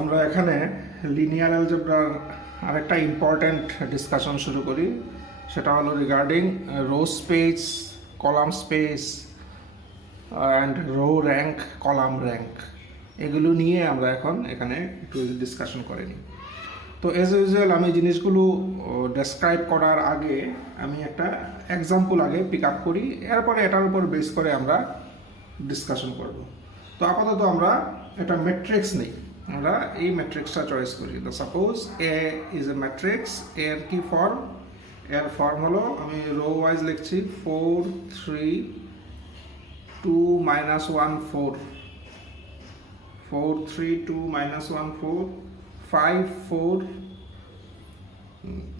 আমরা এখানে লিনিয়ার অ্যালজেব্রার আরেকটা ইম্পর্ট্যান্ট ডিসকাশন শুরু করি, সেটা হলো regarding row space, column space and row rank, column rank, এগুলো নিয়ে আমরা এখন এখানে একটু ডিসকাশন করে নিই। তো এজ ইউজুয়াল আমি জিনিসগুলো ডেসক্রাইব করার আগে আমি একটা এক্সাম্পল আগে পিক আপ করি, এরপরে এটার উপর বেস করে আমরা ডিসকাশন করব। তো আপাতত আমরা একটা ম্যাট্রিক্স নেই, আমরা এই ম্যাট্রিক্সটা চয়েস করি। তো suppose A is a matrix, এর কি ফর্ম, এর ফর্ম হলো, আমি রো ওয়াইজ লিখছি 4 3 2 -1 4, 4 3 2 -1 4, 5 4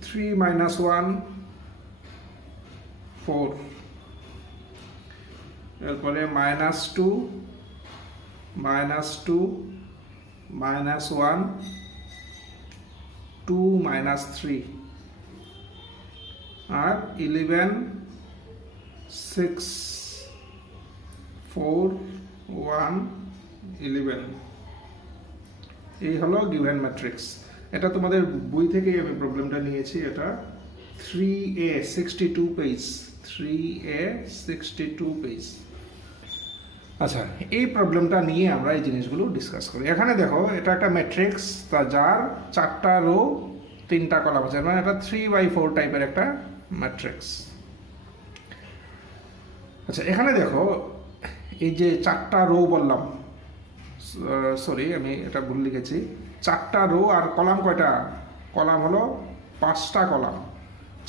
3 -1 4, এরপরে -2 -2 -1 2 -3 আর 11 6 4 1 11। এই হলো গিভেন ম্যাট্রিক্স। এটা তোমাদের বই থেকেই আমি প্রবলেমটা নিয়েছি। এটা 3A 62 পেজ, 3A 62 পেজ। আচ্ছা, এই প্রবলেমটা নিয়ে আমরা এই জিনিসগুলো ডিসকাস করি। এখানে দেখো, এটা একটা ম্যাট্রিক্স, তা যার 4টা রো 3টা কলাম আছে, মানে এটা 3/4 টাইপের একটা ম্যাট্রিক্স। আচ্ছা, এখানে দেখো, এই যে 4টা রো বললাম, সরি আমি এটা ভুল লিখেছি, 4টা রো আর কলাম কয়টা? কলাম হলো 5টা কলাম,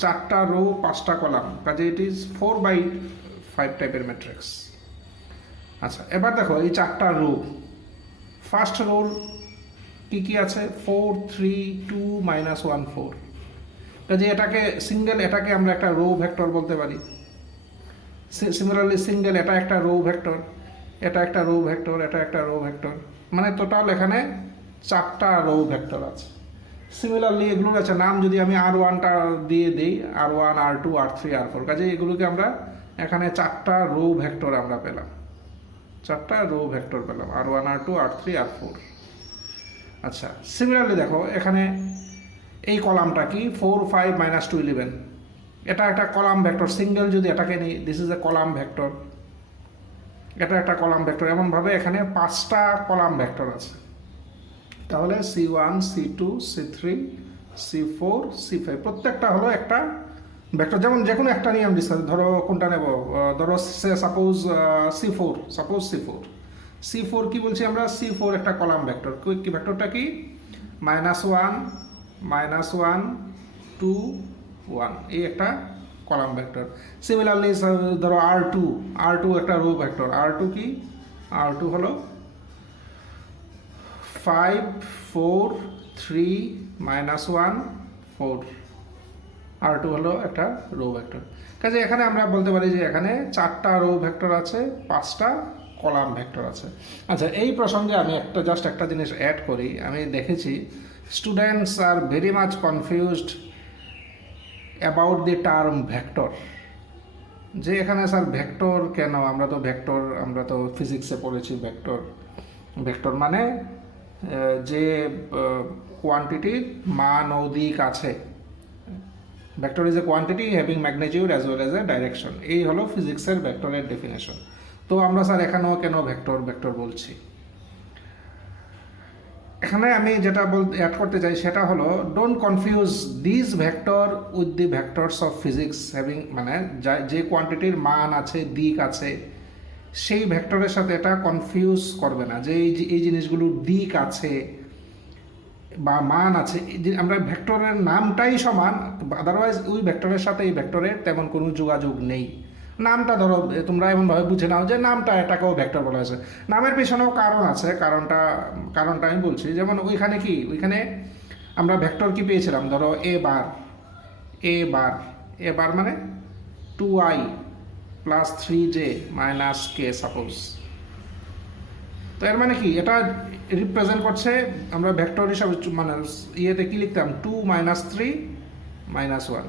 4টা রো 5টা কলাম, কাজে ইট ইজ 4/5 টাইপের ম্যাট্রিক্স। আচ্ছা, এবার দেখো এই 4টা রো, ফার্স্ট রোর কি কি আছে? 4 3 2 -1 4, কাজে এটাকে সিঙ্গেল, এটাকে আমরা একটা রো ভেক্টর বলতে পারি। সিমিলারলি সিঙ্গেল, এটা একটা রো ভেক্টর, এটা একটা রো ভেক্টর, এটা একটা রো ভেক্টর, মানে টোটাল এখানে 4টা রো ভেক্টর আছে। সিমিলারলি এগুলোর আছে নাম যদি আমি R1টা দিয়ে দিই, R1 R2 R3 R4, কাজে এগুলোকে আমরা এখানে 4টা রো ভেক্টর আমরা পেলাম, 4টা রো ভেক্টর পেলাম, R1 R2 R3 R4। আচ্ছা, সিমিলারলি দেখো এখানে এই কলামটা কি, 4 5 -2 11, এটা একটা কলাম ভেক্টর, সিঙ্গেল যদি এটাকে নিই, this is a column vector, এটা একটা কলাম ভেক্টর। এমনভাবে এখানে 5টা কলাম ভেক্টর আছে, তাহলে C1 C2 C3 C4 C5 প্রত্যেকটা হলো একটা ভেক্টর। যেমন যে কোনো একটা নিয়ে আমি ডিসকাস, ধরো কোনটা নেব, ধরো সাপোজ C4, সাপোজ C4 কি বলছি আমরা, C4 একটা কলাম ভেক্টর। কি ভেক্টরটা কি? -1 -1 2 1, এই একটা কলাম ভেক্টর। সিমিলারলি ধরো R2 একটা রো ভেক্টর। R2 কি? R2 হলো 5 4 3 -1 4, R2 হলো একটা রো ভেক্টর। কাজে এখানে আমরা বলতে পারি যে এখানে 4টা রো ভেক্টর আছে, 5টা কলাম ভেক্টর আছে। আচ্ছা, এই প্রসঙ্গে আমি জাস্ট একটা জিনিস অ্যাড করি। আমি দেখেছি students are very much confused about the term vector, যে এখানে স্যার ভেক্টর কেন? আমরা তো ফিজিক্সে পড়েছি ভেক্টর মানে যে কোয়ান্টিটির মান ও দিক আছে। Vector is a quantity having magnitude as well as a direction, এই হলো ফিজিক্সের ভেক্টরের ডেফিনেশন। তো আমরা স্যার এখানেও কেন ভেক্টর বলছি? এখানে আমি যেটা অ্যাড করতে চাই সেটা হলো, don't confuse this vector with the vectors of physics having, মানে যে কোয়ান্টিটির মান আছে, দিক আছে, সেই ভেক্টরের সাথে এটা কনফিউজ করবে না যে এই জিনিসগুলোর দিক আছে বা মান আছে। আমরা ভেক্টরের নামটাই সমান, আদারওয়াইজ ওই ভেক্টরের সাথে এই ভেক্টরের তেমন কোনো যোগাযোগ নেই। নামটা ধরো তোমরা এমনভাবে বুঝে নাও যে নামটা, এটাকেও ভেক্টর বলা হয়েছে। নামের পেছনেও কারণ আছে, কারণটা আমি বলছি। যেমন ওইখানে আমরা ভেক্টর কি পেয়েছিলাম, ধরো এ বার মানে 2i + 3j - k সাপোজ। তো এর মানে কি, এটা রিপ্রেজেন্ট করছে, আমরা ভেক্টর হিসাবে মানে ইয়েতে কি লিখতাম, 2 - 3 - 1।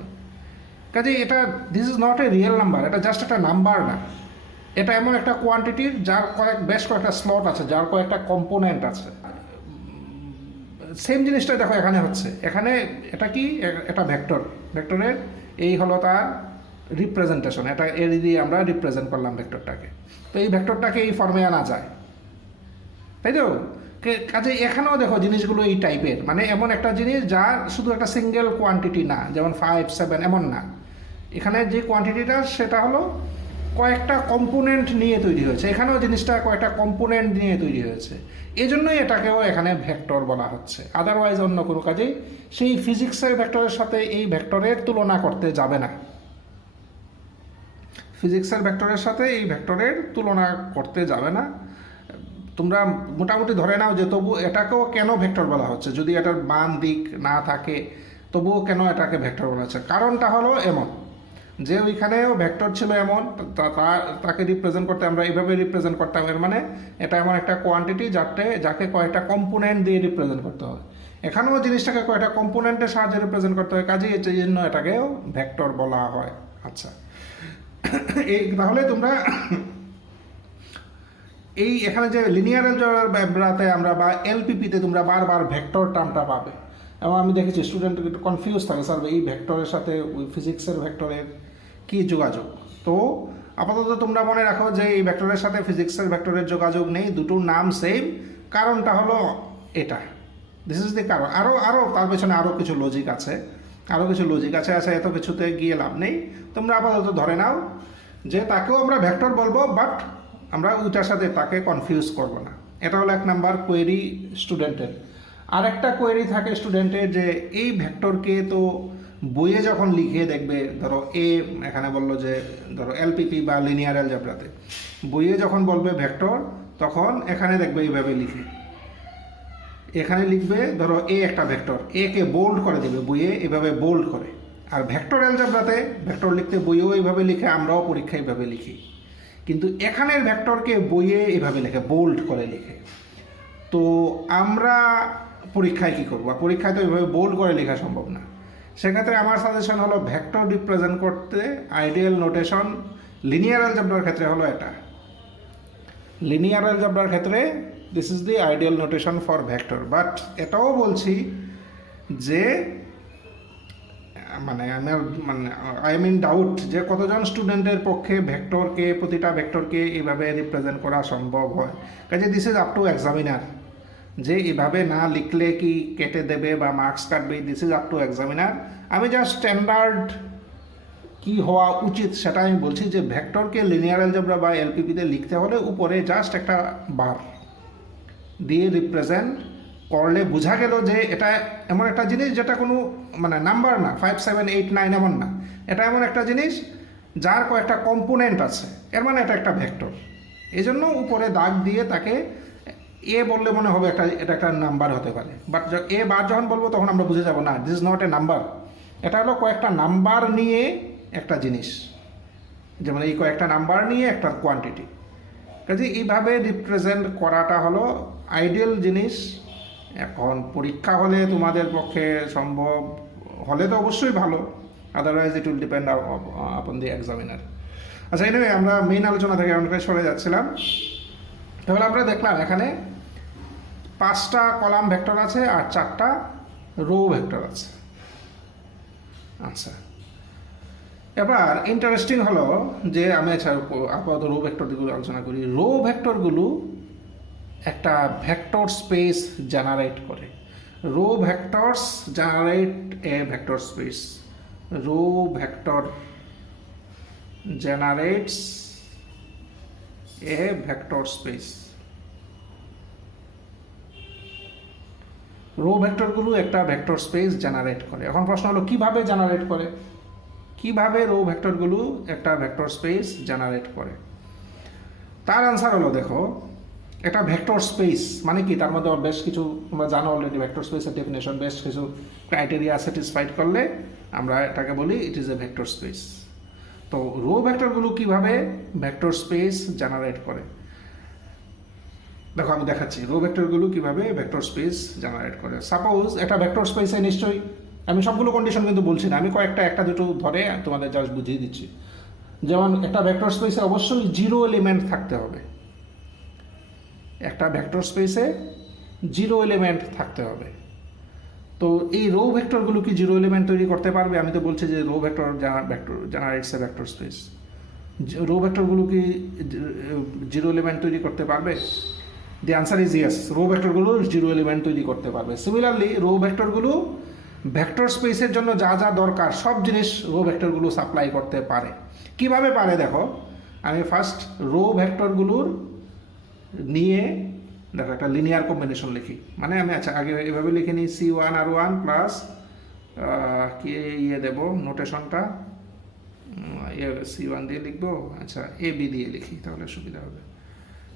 কাজে এটা this is not a real number, এটা জাস্ট একটা নাম্বার না, এটা এমন একটা কোয়ান্টিটির যার বেশ কয়েকটা স্লট আছে, যার কয়েকটা কম্পোনেন্ট আছে। সেম জিনিসটা দেখো এখানে হচ্ছে, এখানে এটা কি, এটা ভেক্টর, ভেক্টরের এই হলো তার রিপ্রেজেন্টেশন, এটা এর দিয়ে আমরা রিপ্রেজেন্ট করলাম ভেক্টরটাকে। তো এই ভেক্টরটাকে এই ফর্মে আনা যায়, তাই তো? কাজে এখানেও দেখো জিনিসগুলো এই টাইপের, মানে এমন একটা জিনিস যা শুধু একটা সিঙ্গেল কোয়ান্টিটি না, যেমন 5, 7 এমন না। এখানে যে কোয়ান্টিটিটা সেটা হলো কয়েকটা কম্পোনেন্ট নিয়ে তৈরি হয়েছে, এখানেও জিনিসটা কয়েকটা কম্পোনেন্ট নিয়ে তৈরি হয়েছে, এই জন্যই এটাকেও এখানে ভেক্টর বলা হচ্ছে। আদারওয়াইজ অন্য কোনো কাজেই সেই ফিজিক্সের ভেক্টরের সাথে এই ভেক্টরের তুলনা করতে যাবে না, ফিজিক্সের ভেক্টরের সাথে এই ভেক্টরের তুলনা করতে যাবে না। তোমরা মোটামুটি ধরে নাও যে তবু এটাকেও কেন ভেক্টর বলা হচ্ছে, যদি এটার বাম দিক না থাকে তবুও কেন এটাকে ভেক্টর বলা হচ্ছে, কারণটা হলো এমন যে ওইখানেও ভেক্টর ছিল এমন, তাকে রিপ্রেজেন্ট করতে আমরা এইভাবে রিপ্রেজেন্ট করতাম, এর মানে এটা এমন একটা কোয়ান্টিটি যাকে কয়েকটা কম্পোনেন্ট দিয়ে রিপ্রেজেন্ট করতে হয়। এখানেও জিনিসটাকে কয়েকটা কম্পোনেন্টের সাহায্যে রিপ্রেজেন্ট করতে হয়, কাজেই এই জন্য এটাকেও ভেক্টর বলা হয়। আচ্ছা, এই তাহলে তোমরা এই এখানে যে লিনিয়ার অ্যালজেব্রাতে আমরা বা এলপিপিতে তোমরা বারবার ভেক্টর টার্মটা পাবে, এবং আমি দেখেছি স্টুডেন্ট একটু কনফিউজ থাকে, স্যার এই ভেক্টরের সাথে ওই ফিজিক্সের ভেক্টরের কী যোগাযোগ। তো আপাতত তোমরা মনে রাখো যে এই ভেক্টরের সাথে ফিজিক্সের ভেক্টরের যোগাযোগ নেই, দুটোর নাম সেম, কারণটা হলো এটা, দিস ইজ দি কারণ। আরও তার পেছনে আরও কিছু লজিক আছে, আচ্ছা এত কিছুতে গিয়ে লাভ নেই। তোমরা আপাতত ধরে নাও যে তাকেও আমরা ভেক্টর বলবো, বাট আমরা ওইটার সাথে তাকে কনফিউজ করব না। এটা হলো এক নাম্বার কোয়েরি স্টুডেন্টের। আর একটা কোয়েরি থাকে স্টুডেন্টের যে এই ভেক্টরকে তো বইয়ে যখন লিখে দেখবে, ধরো এখানে বললো যে ধরো এলপিপি বা লিনিয়ার অ্যালজেব্রাতে বইয়ে যখন বলবে ভেক্টর, তখন এখানে দেখবে এইভাবে লিখে, এখানে লিখবে ধরো একটা ভেক্টর, কে বোল্ড করে দেবে বইয়ে, এভাবে বোল্ড করে। আর ভেক্টর অ্যালজেব্রাতে ভেক্টর লিখতে বইয়েও এইভাবে লিখে, আমরাও পরীক্ষায় এইভাবে লিখি, কিন্তু এখানের ভেক্টরকে বইয়ে এভাবে লেখে, বোল্ড করে লিখে। তো আমরা পরীক্ষায় কী করবো? পরীক্ষায় তো এভাবে বোল্ড করে লেখা সম্ভব না। সেক্ষেত্রে আমার সাজেশন হলো ভেক্টর রিপ্রেজেন্ট করতে আইডিয়াল নোটেশন লিনিয়ার অ্যালজেব্রার ক্ষেত্রে হলো এটা। লিনিয়ার অ্যালজেব্রার ক্ষেত্রে this is the ideal notation for vector. But এটাও বলছি যে আই এম ইন ডাউট যে কতজন স্টুডেন্টের পক্ষে প্রতিটা ভেক্টরকে এইভাবে রিপ্রেজেন্ট করা সম্ভব হয়। কাজে this is up to examiner, যে এইভাবে না লিখলে কি কেটে দেবে বা মার্কস কাটবে, this is up to examiner. আমি জাস্ট স্ট্যান্ডার্ড কি হওয়া উচিত সেটা আমি বলছি, যে ভেক্টরকে লিনিয়ার অ্যালজেব্রা বা এলপিপিতে লিখতে হলে উপরে জাস্ট একটা বার দিয়ে রিপ্রেজেন্ট করলে বোঝা গেল যে এটা এমন একটা জিনিস যেটা কোনো নাম্বার না, 5, 7, 8, 9 এমন না, এটা এমন একটা জিনিস যার কয়েকটা কম্পোনেন্ট আছে, এর মানে এটা একটা ভেক্টর। এই জন্য উপরে দাগ দিয়ে তাকে বললে মনে হবে এটা একটা নাম্বার হতে পারে, বাট বার যখন বলবো তখন আমরা বুঝে যাবো না, this is not a number, এটা হলো কয়েকটা নাম্বার নিয়ে একটা জিনিস, যেমন এই কয়েকটা নাম্বার নিয়ে একটা কোয়ান্টিটি। কাজে এইভাবে রিপ্রেজেন্ট করাটা হলো আইডিয়াল জিনিস। এখন পরীক্ষা হলে তোমাদের পক্ষে সম্ভব হলে তো অবশ্যই ভালো, আদারওয়াইজ ইট উইল ডিপেন্ড আপন দি এক্সামিনার। আচ্ছা, এনিওয়ে আমরা মেইন আলোচনা থেকে অনেকটাই সরে যাচ্ছিলাম। তাহলে আমরা দেখলাম এখানে 5টা কলাম ভেক্টর আছে আর 4টা রো ভেক্টর আছে। আচ্ছা, এবার ইন্টারেস্টিং হলো যে আমি আপাতত রো ভেক্টরগুলো আলোচনা করি। রো ভেক্টরগুলো একটা ভেক্টর স্পেস জেনারেট করে। Row vectors generate a vector space. Row vector generates a vector space. Row ভেক্টরগুলো একটা ভেক্টর স্পেস জেনারেট করে। এখন প্রশ্ন হলো কিভাবে জেনারেট করে, কিভাবে রো ভেক্টরগুলো একটা ভেক্টর স্পেস জেনারেট করে। তার আনসার হলো, দেখো এটা ভেক্টর স্পেস মানে কি, তার মধ্যে বেশ কিছু তোমরা জানো অলরেডি, ভেক্টর স্পেসের ডেফিনেশন, বেশ কিছু ক্রাইটেরিয়া স্যাটিসফাইড করলে আমরা এটাকে বলি it is a vector space. তো রো ভেক্টরগুলো কিভাবে ভেক্টর স্পেস জেনারেট করে, দেখো আমি দেখাচ্ছি রো ভেক্টরগুলো কিভাবে ভেক্টর স্পেস জেনারেট করে। সাপোজ একটা ভেক্টর স্পেসে নিশ্চয়ই, আমি সবগুলো কন্ডিশন কিন্তু বলছি না, আমি একটা দুটো ধরে তোমাদের জাস্ট বুঝিয়ে দিচ্ছি। যেমন একটা ভেক্টর স্পেসে অবশ্যই 0 এলিমেন্ট থাকতে হবে, একটা ভেক্টর স্পেসে 0 এলিমেন্ট থাকতে হবে। তো এই রো ভেক্টরগুলো কি জিরো এলিমেন্ট তৈরি করতে পারবে? আমি তো বলছি যে row vector generates a vector space. Row ভেক্টরগুলো কি জিরো এলিমেন্ট তৈরি করতে পারবে? The answer is yes, row ভেক্টরগুলো জিরো এলিমেন্ট তৈরি করতে পারবে। সিমিলারলি রো ভেক্টরগুলো ভেক্টর স্পেসের জন্য যা যা দরকার সব জিনিস রো ভেক্টরগুলো সাপ্লাই করতে পারে। কিভাবে পারে দেখো, আমি ফার্স্ট রো ভেক্টরগুলোর নিয়ে দেখো একটা লিনিয়ার কম্বিনেশন লিখি। মানে আমি আচ্ছা আগে এভাবে লিখে নিই, C1R1 প্লাস কি দেবো নোটেশনটা, C1 দিয়ে লিখবো, আচ্ছা AB দিয়ে লিখি তাহলে সুবিধা হবে।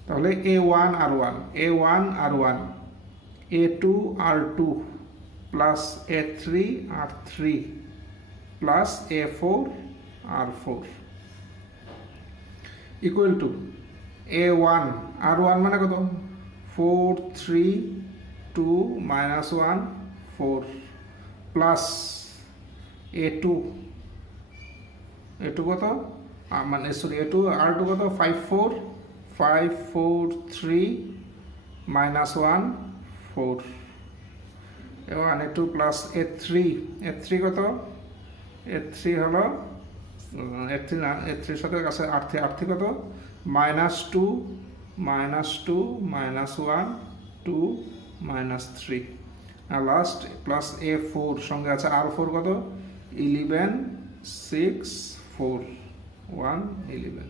তাহলে A1R1 A2R2 plus A3R3 plus A4R4 equal to A1R1 মানে কত, 4 3 2 -1 4 প্লাস A2 কত মানে সরি A2R2 কত 5 4 3 -1 4 এবং A2 প্লাস A3 কত, A3 হলো A3 সাথে কাছে R3 কত -2 -1 2 -3 আর লাস্ট প্লাস A4 সঙ্গে আছে R4 কত 11 6 4 1 11।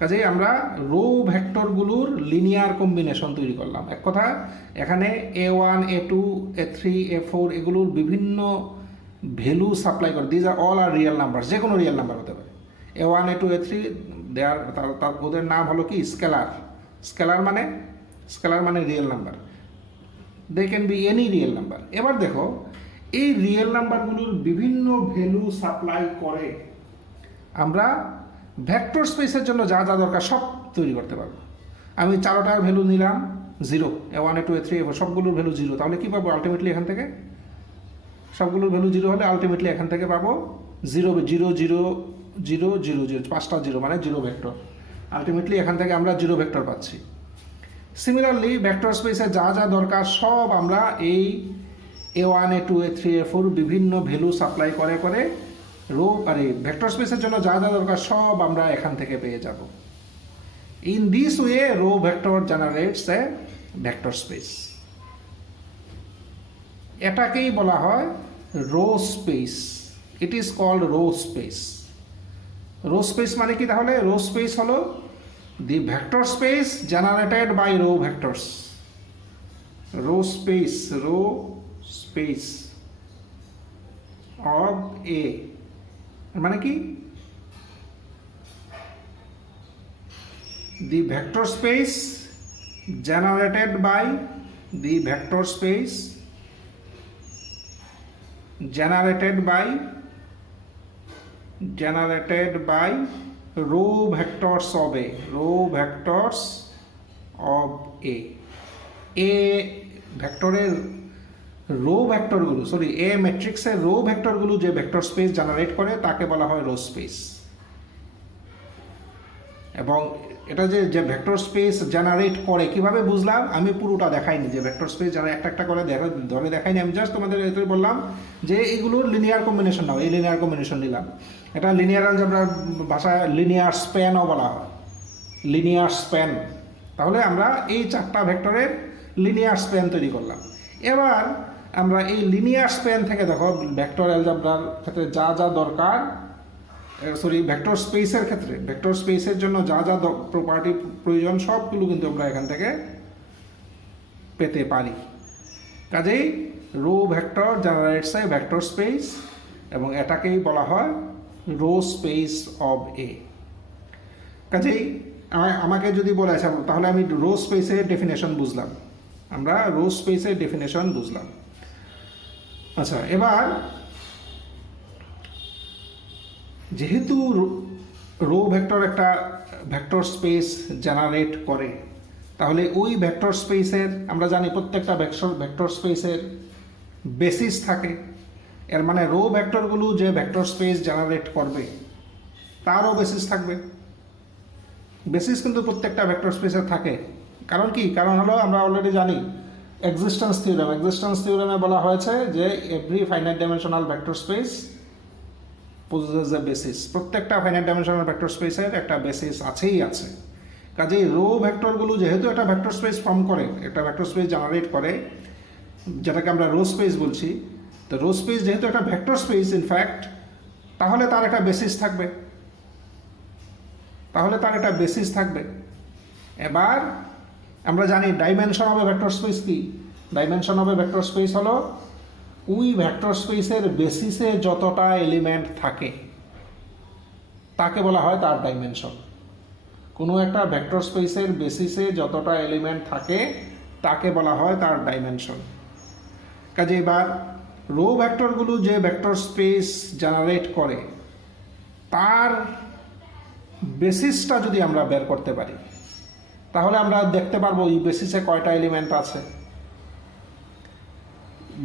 কাজেই আমরা রো ভেক্টরগুলোর লিনিয়ার কম্বিনেশন তৈরি করলাম। এক কথা এখানে A1 A2 A3 A4 এগুলোর বিভিন্ন ভ্যালু সাপ্লাই করে, দিজ আর অল আর রিয়েল নাম্বার, যে কোনো রিয়েল নাম্বার হতে পারে। A1 A2 A3 দেয়ার তার ওদের নাম হলো কি স্কেলার মানে real number, they can be any real number. এবার দেখো এই রিয়েল নাম্বারগুলোর বিভিন্ন ভ্যালু সাপ্লাই করে আমরা ভেক্টর স্পেসের জন্য যা যা দরকার সব তৈরি করতে পারবো। আমি চারোটার ভ্যালু নিলাম 0, A1 A2 A3 A4 সবগুলোর ভ্যালু 0, তাহলে কি পাবো আলটিমেটলি এখান থেকে, সবগুলোর ভ্যালু 0 হলে আলটিমেটলি এখান থেকে পাবো 0 0 0 0 0 0, 5টা 0 মানে 0 ভেক্টর। আলটিমেটলি এখান থেকে আমরা 0 ভেক্টর পাচ্ছি। সিমিলারলি ভেক্টর স্পেসে যা যা দরকার সব আমরা এই A1 A2 A3 A4 বিভিন্ন ভ্যালু সাপ্লাই করে ভেক্টর স্পেসের জন্য যা যা দরকার সব আমরা এখান থেকে পেয়ে যাব। In this way row vector generates a vector space. এটাকেই বলা হয় row space. It is called row space. Row space মানে কি তাহলে? রো স্পেস হলো the vector space generated by row vectors. Row space of A মানে কি, the vector space generated by row vectors of A, ভেক্টরের rho ভেক্টরগুলো এ ম্যাট্রিক্সের rho ভেক্টরগুলো যে vector space generate করে তাকে বলা হয় রো স্পেস। এবং এটা যে ভেক্টর স্পেস জেনারেট করে কিভাবে বুঝলাম, আমি পুরোটা দেখাইনি যে ভেক্টর স্পেস যারা একটা করে ধরে দেখাইনি, আমি জাস্ট তোমাদের এতে বললাম যে এগুলোর লিনিয়ার কম্বিনেশন নাও, এই লিনিয়ার কম্বিনেশন নিলাম। এটা লিনিয়ার অ্যালজেব্রার ভাষায় লিনিয়ার স্প্যানও বলা হয়, লিনিয়ার স্প্যান। তাহলে আমরা এই 4টা ভেক্টরের লিনিয়ার স্প্যান তৈরি করলাম। এবার আমরা এই লিনিয়ার স্প্যান থেকে দেখো ভেক্টর অ্যালজেব্রার ক্ষেত্রে যা যা দরকার, ভেক্টর স্পেসের ক্ষেত্রে ভেক্টর স্পেসের জন্য যা যা প্রপার্টি প্রয়োজন সবগুলো কিন্তু আমরা এখান থেকে পেতে পারি। কাজেই row vector generates a vector space এবং এটাকেই বলা হয় রো স্পেস অফ এ। কাজেই আমাকে যদি বলে তাহলে আমি রো স্পেসের ডেফিনেশন বুঝলাম, আমরা রো স্পেসের ডেফিনেশন বুঝলাম। আচ্ছা, এবার যেহেতু রো ভেক্টর একটা ভেক্টর স্পেস জেনারেট করে, তাহলে ওই ভেক্টর স্পেসের আমরা জানি প্রত্যেকটা ভেক্টর স্পেসের বেসিস থাকে। এর মানে রো ভেক্টরগুলো যে ভেক্টর স্পেস জেনারেট করবে তারও বেসিস থাকবে। বেসিস কিন্তু প্রত্যেকটা ভেক্টর স্পেসের থাকে, কারণ কি? কারণ হলো আমরা অলরেডি জানি এক্সিস্টেন্স থিওরেমে বলা হয়েছে যে every finite dimensional vector space possesses a basis. প্রত্যেকটা ফাইনাইট ডাইমেনশনাল ভেক্টর স্পেসের একটা বেসিস আছেই আছে। কাজেই রো ভেক্টরগুলো যেহেতু একটা ভেক্টর স্পেস ফর্ম করে, একটা ভেক্টর স্পেস জেনারেট করে, যেটাকে আমরা রো স্পেস বলছি, তো রো স্পেস যেহেতু একটা ভেক্টর স্পেস ইনফ্যাক্ট, তাহলে তার একটা বেসিস থাকবে। এবার আমরা জানি dimension of a vector space কি? Dimension of a vector space হলো ওই ভেক্টর স্পেসের বেসিসে যতটা এলিমেন্ট থাকে তাকে বলা হয় তার ডাইমেনশন। কোনো একটা ভেক্টর স্পেসের বেসিসে যতটা এলিমেন্ট থাকে তাকে বলা হয় তার ডাইমেনশন। কাজে এবার রো ভেক্টরগুলো যে ভেক্টর স্পেস জেনারেট করে তার বেসিসটা যদি আমরা বের করতে পারি, তাহলে আমরা দেখতে পারবো এই বেসিসে কয়টা এলিমেন্ট আছে।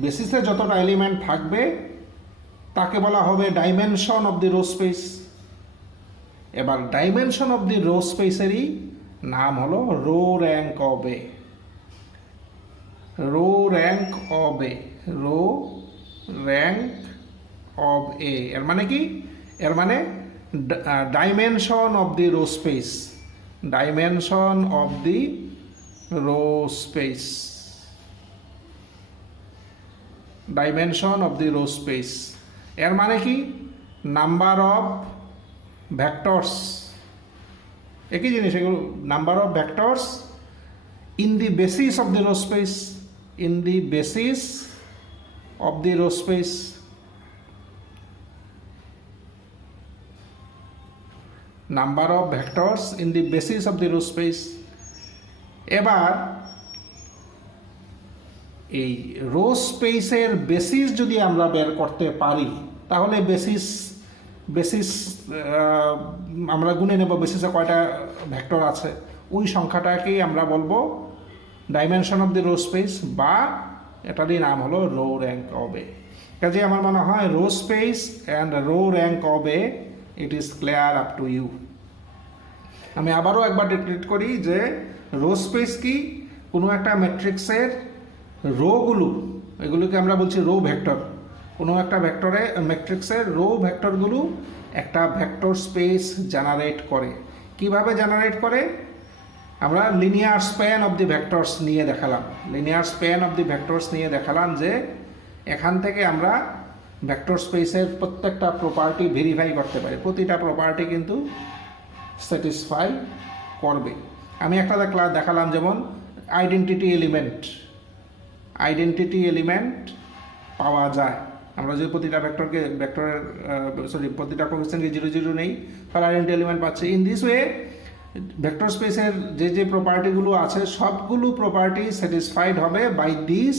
বেসিসে যতটা এলিমেন্ট থাকবে তাকে বলা হবে dimension of the row space. এবার ডাইমেনশন অফ দি রো স্পেসেরই নাম হলো row rank of A. Row rank of A এর মানে কি? এর মানে dimension of the row space. Dimension of the row space. Dimension of the row space এর মানে কি? Number of vectors. একই জিনিস এগুলো, number of vectors in the basis of the row space. In the basis of the row space. Number of vectors in the basis of the row space. এবার এই rho স্পেসের basis যদি আমরা বের করতে পারি, তাহলে বেসিস আমরা গুনে নেব বেসিসে কয়টা ভেক্টর আছে, ওই সংখ্যাটাকেই আমরা বলবো dimension of the row space, বা এটারই নাম হলো রো র্যাঙ্ক অফ এ। কাজে আমার মনে হয় row space and row rank of A, it is clear up to you. আমি আবারও একবার ডিক্লেয়ার করি যে রো স্পেস কি? কোনো একটা ম্যাট্রিক্সের রোগুলো, এগুলোকে আমরা বলছি রো ভেক্টর। কোনো একটা ম্যাট্রিক্সের রো ভেক্টরগুলো একটা ভেক্টর স্পেস জেনারেট করে। কিভাবে জেনারেট করে? আমরা linear span of the vectors নিয়ে দেখালাম যে এখান থেকে আমরা ভেক্টর স্পেসের প্রত্যেকটা প্রপার্টি ভেরিফাই করতে পারি। প্রতিটা প্রপার্টি কিন্তু স্যাটিসফাই করবে। আমি একটা দেখালাম, যেমন আইডেন্টিটি এলিমেন্ট পাওয়া যায়। আমরা যদি প্রতিটা প্রতিটা কোএফিসিয়েন্টকে 0 0 নেই, তাহলে আইডেন্টিটি এলিমেন্ট পাচ্ছি। ইন দিস ওয়ে ভেক্টর স্পেসের যে প্রপার্টিগুলো আছে সবগুলো প্রপার্টি স্যাটিসফাইড হবে by this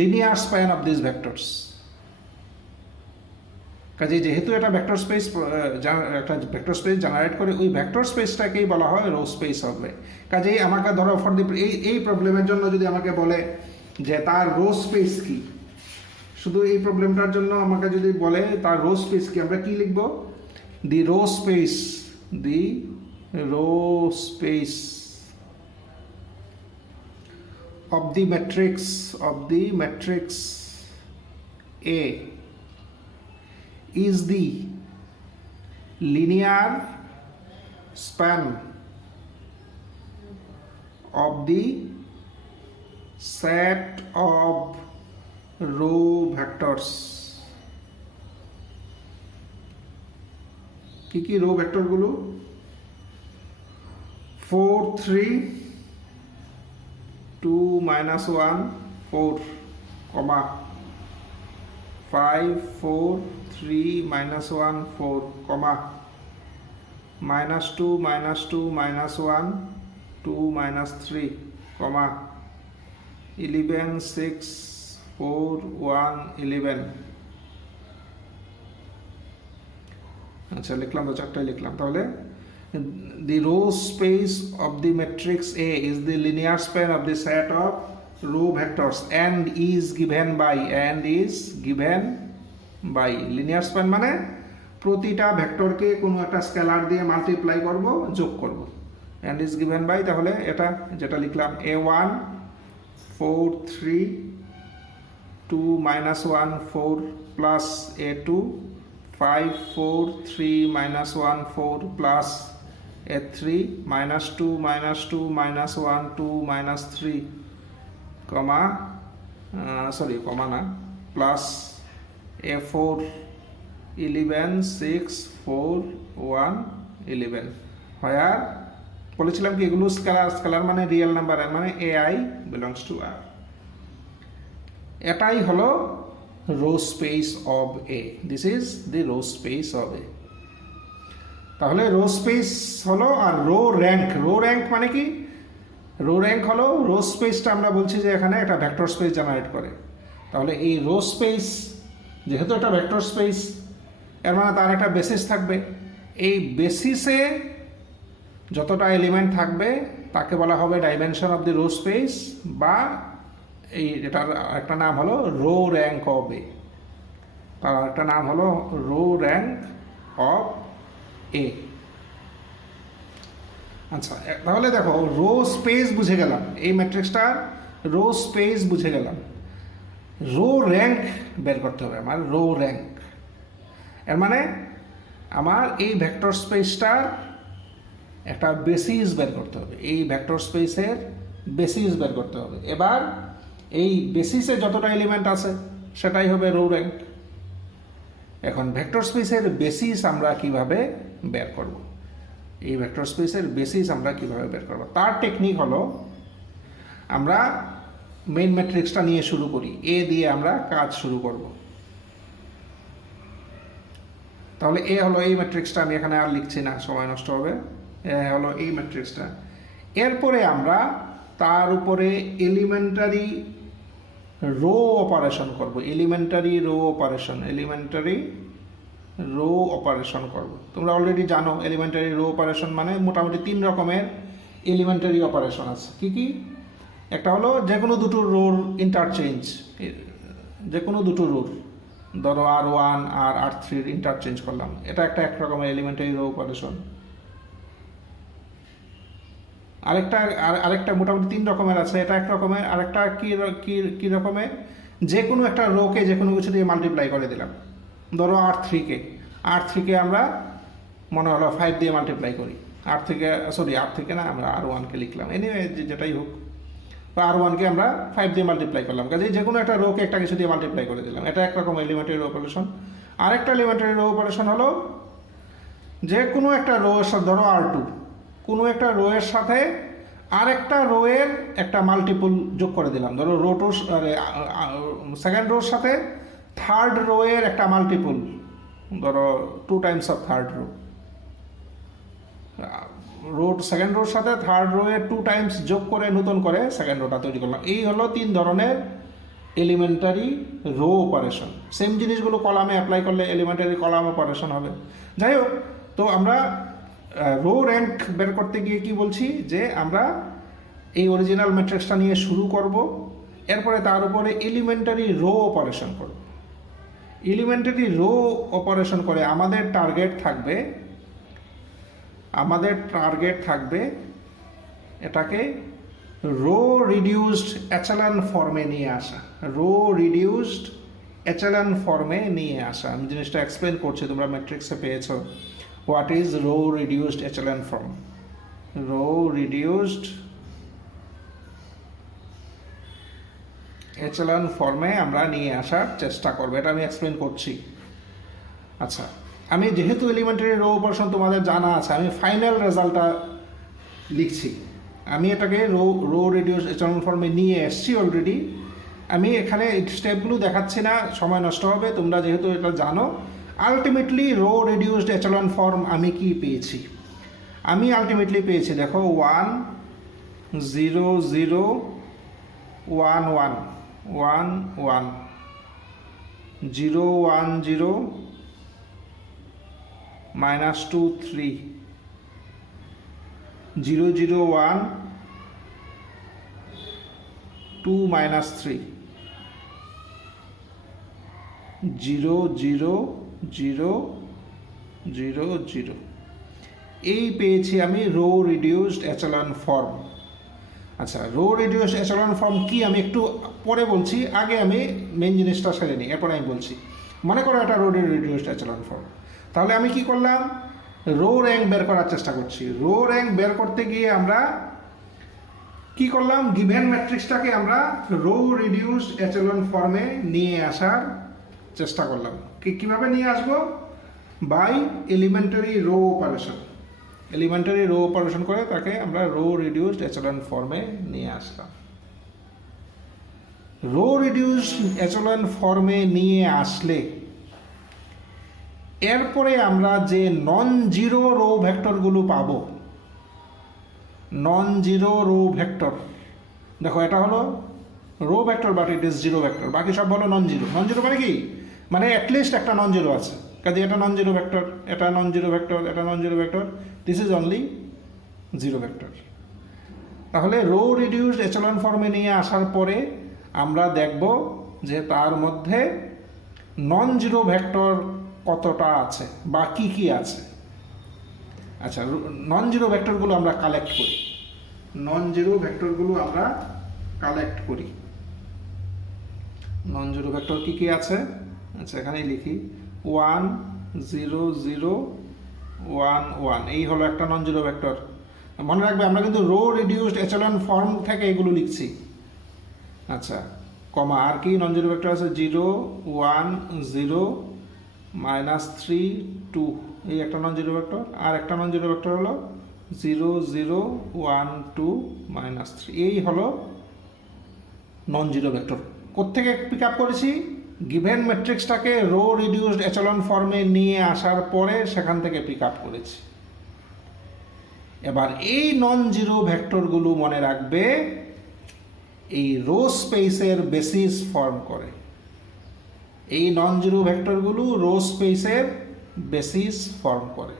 linear span of this vectors. কাজে যেহেতু একটা ভেক্টর স্পেস জেনারেট করে, ওই ভেক্টর স্পেসটাকেই বলা হয় রো স্পেস হবে। কাজেই আমাকে ধরো ফর দি এই প্রবলেমের জন্য যদি আমাকে বলে যে তার রো স্পেস কি, শুধু এই প্রবলেমটার জন্য আমাকে যদি বলে তার রো স্পেস কি, আমরা কি লিখব? The row space of the matrix A is the linear span of the set of row vectors. কি রো ভেক্টরগুলো? 4 3 2 -1 4, 5 4 3 -1 4, -2 -2 -1 2 -3, 11 6 4 1 11। আচ্ছা, লিখলাম তো, চারটাই লিখলাম। তাহলে the row space of the matrix A is the linear span of the set of row vectors and is given by linear span মানে প্রতিটা ভেক্টরকে কোনো একটা স্কেলার দিয়ে মাল্টিপ্লাই করব, যোগ করব। and is given by, তাহলে এটা যেটা লিখলাম a1 4 3 2 minus 1 4 plus a2 5 4 3 minus 1 4 plus a3 minus 2 minus 2 minus 1 2 minus 3 comma comma na plus a4 11 6 4 1 11 where বলেছিলাম কি এগুলো স্কেলার মানে রিয়েল নাম্বার, মানে ai belongs to r। এটাই হলো row space of A, this is the row space of A. তাহলে row space হলো, আর row rank মানে কি? রো র্যাঙ্ক হলো রো স্পেসটা আমরা বলছি যে এখানে একটা ভেক্টর স্পেস জেনারেট করে। তাহলে এই রো স্পেস যেহেতু একটা ভেক্টর স্পেস, এর মানে তার একটা বেসিস থাকবে। এই বেসিসে যতটা এলিমেন্ট থাকবে তাকে বলা হবে dimension of the row space, বা এই এটার একটা নাম হলো রো র্যাঙ্ক অফ এ। তার একটা নাম হলো রো র্যাঙ্ক অফ এ। আচ্ছা, তাহলে দেখো রো স্পেস বুঝে গেলাম, এই ম্যাট্রিক্সটার রো স্পেস বুঝে গেলাম। রো র্যাঙ্ক বের করতে হবে আমার, রো র্যাঙ্ক। এর মানে আমার এই ভেক্টর স্পেসটার একটা বেসিস বের করতে হবে, এই ভেক্টর স্পেসের বেসিস বের করতে হবে। এবার এই বেসিসে যতটা এলিমেন্ট আছে সেটাই হবে রো র্যাঙ্ক। এখন ভেক্টর স্পেসের বেসিস আমরা কিভাবে বের করব, এই ভেক্টর স্পেসের বেসিস আমরা কিভাবে বের করব, তার টেকনিক হলো আমরা মেইন ম্যাট্রিক্সটা নিয়ে শুরু করি, এ দিয়ে আমরা কাজ শুরু করব। তাহলে এ হলো এই ম্যাট্রিক্সটা, আমি এখানে আর লিখছি না, সময় নষ্ট হবে। এ হলো এই ম্যাট্রিক্সটা। এরপরে আমরা তার উপরে এলিমেন্টারি রো অপারেশন করব, এলিমেন্টারি রো অপারেশন করব। তোমরা অলরেডি জানো এলিমেন্টারি রো অপারেশন মানে মোটামুটি 3 রকমের এলিমেন্টারি অপারেশন আছে। কি কি? একটা হলো যে কোনো দুটো রোর ইন্টারচেঞ্জ, যে কোনো দুটো রোর, ধরো r1 আর r3 ইন্টারচেঞ্জ করলাম, এটা এক রকমের এলিমেন্টারি রো অপারেশন। আরেকটা মোটামুটি 3 রকমের আছে, এটা এক রকমের। আরেকটা কি রকমের? যে কোনো একটা রোকে যে কোনো কিছু দিয়ে মাল্টিপ্লাই করে দিলাম। ধরো r3 কে আমরা মনে হলো 5 দিয়ে মাল্টিপ্লাই করি, r থেকে না, আমরা r1 কে লিখলাম, এনিওয়ে যেটাই হোক, বা r1 কে আমরা 5 দিয়ে মাল্টিপ্লাই করলাম। কাজে যে কোনো একটা রোকে একটা কিছু দিয়ে মাল্টিপ্লাই করে দিলাম, এটা একরকম এলিমেন্টারি রো অপারেশন। আরেকটা এলিমেন্টারি রো অপারেশন হলো যে কোনো একটা রো এর সাথে, ধরো r2, কোনো একটা রো এর সাথে আরেকটা রো এর একটা মাল্টিপল যোগ করে দিলাম। ধরো সেকেন্ড রোর সাথে থার্ড রো এর একটা মাল্টিপল, ধরো 2 times of third row, second রোর সাথে থার্ড রো এর 2 টাইমস যোগ করে নতুন করে সেকেন্ড রোটা তৈরি করলাম। এই হলো 3 ধরনের এলিমেন্টারি রো অপারেশন। সেম জিনিসগুলো কলামে অ্যাপ্লাই করলে এলিমেন্টারি কলাম অপারেশন হবে। যাই হোক, তো আমরা রো র্যাঙ্ক বের করতে গিয়ে কি বলছি, যে আমরা এই অরিজিনাল ম্যাট্রিক্সটা নিয়ে শুরু করব, এরপরে তার উপরে এলিমেন্টারি রো অপারেশন করব। এলিমেন্টারি রো অপারেশন করে আমাদের টার্গেট থাকবে এটাকে রো রিডিউসড এচেলন ফর্মে নিয়ে আসা, আমি জিনিসটা এক্সপ্লেন করছি, তোমরা ম্যাট্রিক্সে পেয়েছো। What is rho reduced echelon form? Rho reduced echelon ফর্মে আমরা নিয়ে আসার চেষ্টা করবো, এটা আমি এক্সপ্লেন করছি। আচ্ছা, আমি যেহেতু এলিমেন্টারি রো অপারেশন তোমাদের জানা আছে, আমি ফাইনাল রেজাল্টটা লিখছি। আমি এটাকে রো রিডিউসড এচেলন ফর্মে নিয়ে এসেছি অলরেডি। আমি এখানে স্টেপগুলো দেখাচ্ছি না, সময় নষ্ট হবে, তোমরা যেহেতু এটা জানো। Ultimately rho reduced echelon form আমি কি পেয়েছি? আমি আলটিমেটলি পেয়েছি, দেখো 1 0 0 1 1 1 1 0 1 0 -2 3 0 0 1 2 -3 0 0 0 0 0। এই পেয়েছি আমি রো রিডিউসড এচেলন ফর্ম। আচ্ছা, রো রিডিউসড এচেলন ফর্ম কি আমি একটু পরে বলছি, আগে আমি মেন জিনিসটা সেরে নিই, এরপর আমি বলছি। মনে করো এটা রো রিডিউসড এচেলন ফর্ম, তাহলে আমি কি করলাম, রো র্যাঙ্ক বের করার চেষ্টা করছি। রো র্যাঙ্ক বের করতে গিয়ে আমরা কি করলাম, গিভেন ম্যাট্রিক্সটাকে আমরা রো রিডিউসড এচেলন ফর্মে নিয়ে আসার চেষ্টা করলাম। কিভাবে নিয়ে আসবো, by elementary row operation. Elementary row operation করে তাকে আমরা রো রিডিউসড এচেলন ফর্মে নিয়ে আসলাম। রো রিডিউসড এচেলন ফর্মে নিয়ে আসলে এরপরে আমরা যে নন জিরো রো ভেক্টরগুলো পাবো, নন জিরো রো ভেক্টর, দেখো এটা হলো row vector but it is zero vector, বাকি সব হলো নন জিরো। নন জিরো মানে কি, মানে অ্যাটলিস্ট একটা নন জিরো আছে, কাজে এটা নন জিরো ভেক্টর, এটা নন জিরো ভেক্টর, এটা non zero vector, this is only zero vector. তাহলে রো রিডিউসড এচেলন ফর্মে নিয়ে আসার পরে আমরা দেখব যে তার মধ্যে নন জিরো ভেক্টর কতটা আছে বা কি কি আছে। আচ্ছা, নন জিরো ভেক্টরগুলো আমরা কালেক্ট করি, নন জিরো ভেক্টরগুলো আমরা কালেক্ট করি। নন জিরো ভেক্টর কি কি আছে, আচ্ছা এখানেই লিখি 1 0 0 1 1, এই হলো একটা নন জিরো ভেক্টর। মনে রাখবে আমরা কিন্তু রো রিডিউসড এচেলন ফর্ম থেকে এগুলো লিখছি। আচ্ছা, কমা আর কি নন জিরো ভেক্টর আছে, 0 1 0 -3 2, এই একটা নন জিরো ভেক্টর। আর একটা নন জিরো ভেক্টর হলো 0 0 1 2 -3, এই হলো নন জিরো ভেক্টর। কোত্থেকে পিক আপ করেছি, গিভেন ম্যাট্রিক্সটাকে রো রিডিউসড এচেলন ফর্মে নিয়ে আসার পরে সেখান থেকে পিক আপ করেছি। এবার এই নন জিরো ভেক্টরগুলো মনে রাখবে এই রো স্পেসের বেসিস ফর্ম করে। এই নন জিরো ভেক্টরগুলো রো স্পেসের বেসিস ফর্ম করে।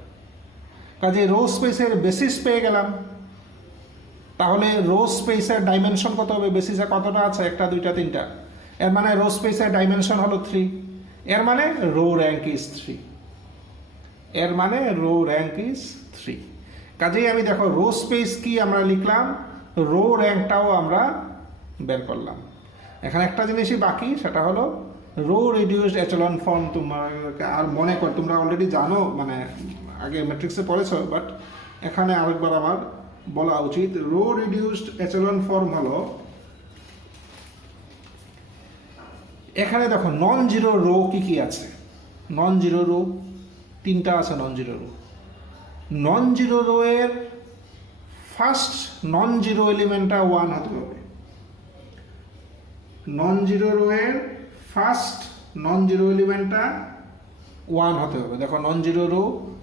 কাজে রো স্পেসের বেসিস পেয়ে গেলাম, তাহলে রো স্পেসের ডাইমেনশন কত হবে, বেসিসে কতটা আছে, একটা দুইটা তিনটা, এর মানে রো স্পেসের ডাইমেনশন হলো 3, এর মানে রো র্যাঙ্ক ইজ 3, এর মানে রো র্যাঙ্ক ইজ 3। কাজেই আমি দেখো রো স্পেস কি আমরা লিখলাম, রো র্যাঙ্কটাও আমরা বের করলাম। এখানে একটা জিনিসই বাকি, সেটা হলো রো রিডিউসড এচেলন ফর্ম। তোমার আর মনে কর, তোমরা অলরেডি জানো, মানে আগে ম্যাট্রিক্সে পড়েছো, বাট এখানে আরেকবার আমার বলা উচিত। রো রিডিউসড এচেলন ফর্ম হলো, এখানে দেখো নন জিরো রো কি কি আছে, নন জিরো রো তিনটা আছে। Non zero row, non zero row এর ফার্স্ট নন জিরো এলিমেন্টটা 1 হতে হবে। নন জিরো রো এর ফার্স্ট নন জিরো এলিমেন্টটা 1 হতে হবে। দেখো non zero row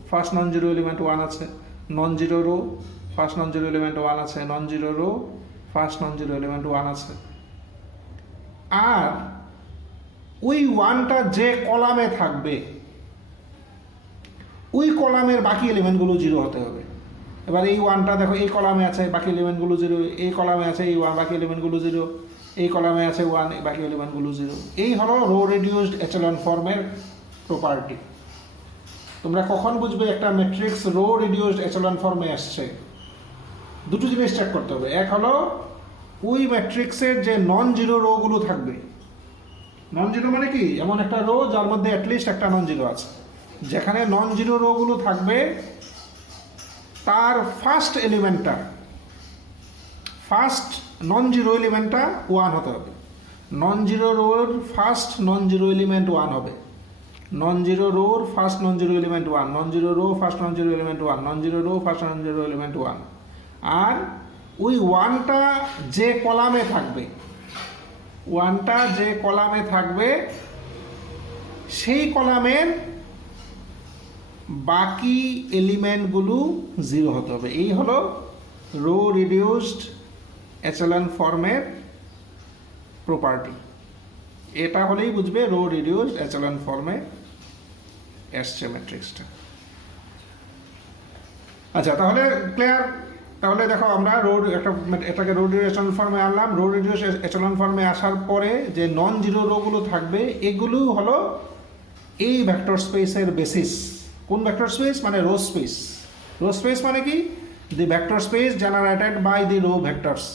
first non zero element 1 আছে, non zero row first non zero element 1 আছে, non zero row first non zero element 1 আছে। আর ওই 1টা যে কলামে থাকবে, ওই কলামের বাকি এলিমেন্টগুলো 0 হতে হবে। এবার এই 1টা দেখো এই কলামে আছে, বাকি এলিমেন্টগুলো 0, এই কলামে আছে এই 1, বাকি এলিমেন্টগুলো 0, এই কলামে আছে 1, বাকি এলিমেন্টগুলো 0। এই হলো রো রিডিউসড এচেলন ফর্মের প্রপার্টি। তোমরা কখন বুঝবে একটা ম্যাট্রিক্স রো রিডিউসড এচেলন ফর্মে আসছে, দুটো জিনিস চেক করতে হবে। এক হলো ওই ম্যাট্রিক্সের যে নন জিরো রোগুলো থাকবে। নন জিরো মানে কি, এমন একটা রো যার মধ্যে অ্যাটলিস্ট একটা নন জিরো আছে। যেখানে নন জিরো রোগুলো থাকবে তার ফার্স্ট এলিমেন্টটা, ফার্স্ট নন জিরো এলিমেন্টটা 1 হতে হবে। নন জিরো রোর ফার্স্ট নন জিরো এলিমেন্ট 1 হবে। নন জিরো রোর first non zero element 1, non zero row first non zero element 1, non zero row first non zero element 1। আর ওই 1টা যে কলামে থাকবে, 1টা যে কলামে থাকবে সেই কলামের বাকি এলিমেন্টগুলো 0 হতে হবে। এই হলো রো রিডিউসড এচেলন ফর্মের প্রপার্টি। এটা হলেই বুঝবে রো রিডিউসড এচেলন ফর্মে এসছে ম্যাট্রিক্সটা। আচ্ছা, তাহলে ক্লিয়ার। তাহলে দেখো আমরা এটাকে রো রিডিউসড এচেলন ফর্মে আনলাম। রো রিডিউসড এচেলন ফর্মে আসার পরে যে নন জিরো রোগুলো থাকবে এগুলো হলো এই ভেক্টর স্পেসের বেসিস। কোন ভেক্টর স্পেস, মানে রো স্পেস। রো স্পেস মানে কি? The vector space generated by the row vectors.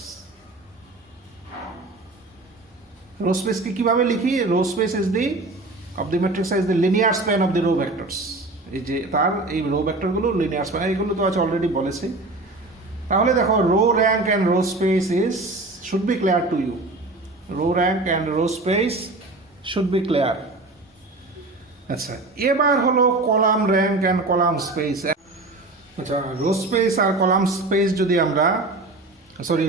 Row স্পেসকে কিভাবে লিখি? Row space is the of the matrix is the linear span of the row vectors. এই যে তার এই রো ভেক্টরগুলো লিনিয়ার স্প্যান, এইগুলো তো আজ অলরেডি বলেছি। তাহলে দেখো row rank and row space is should be clear to you. Row rank and row space should be clear. আচ্ছা, এবার হলো column rank and column space. আচ্ছা, রো স্পেস আর কলাম স্পেস যদি আমরা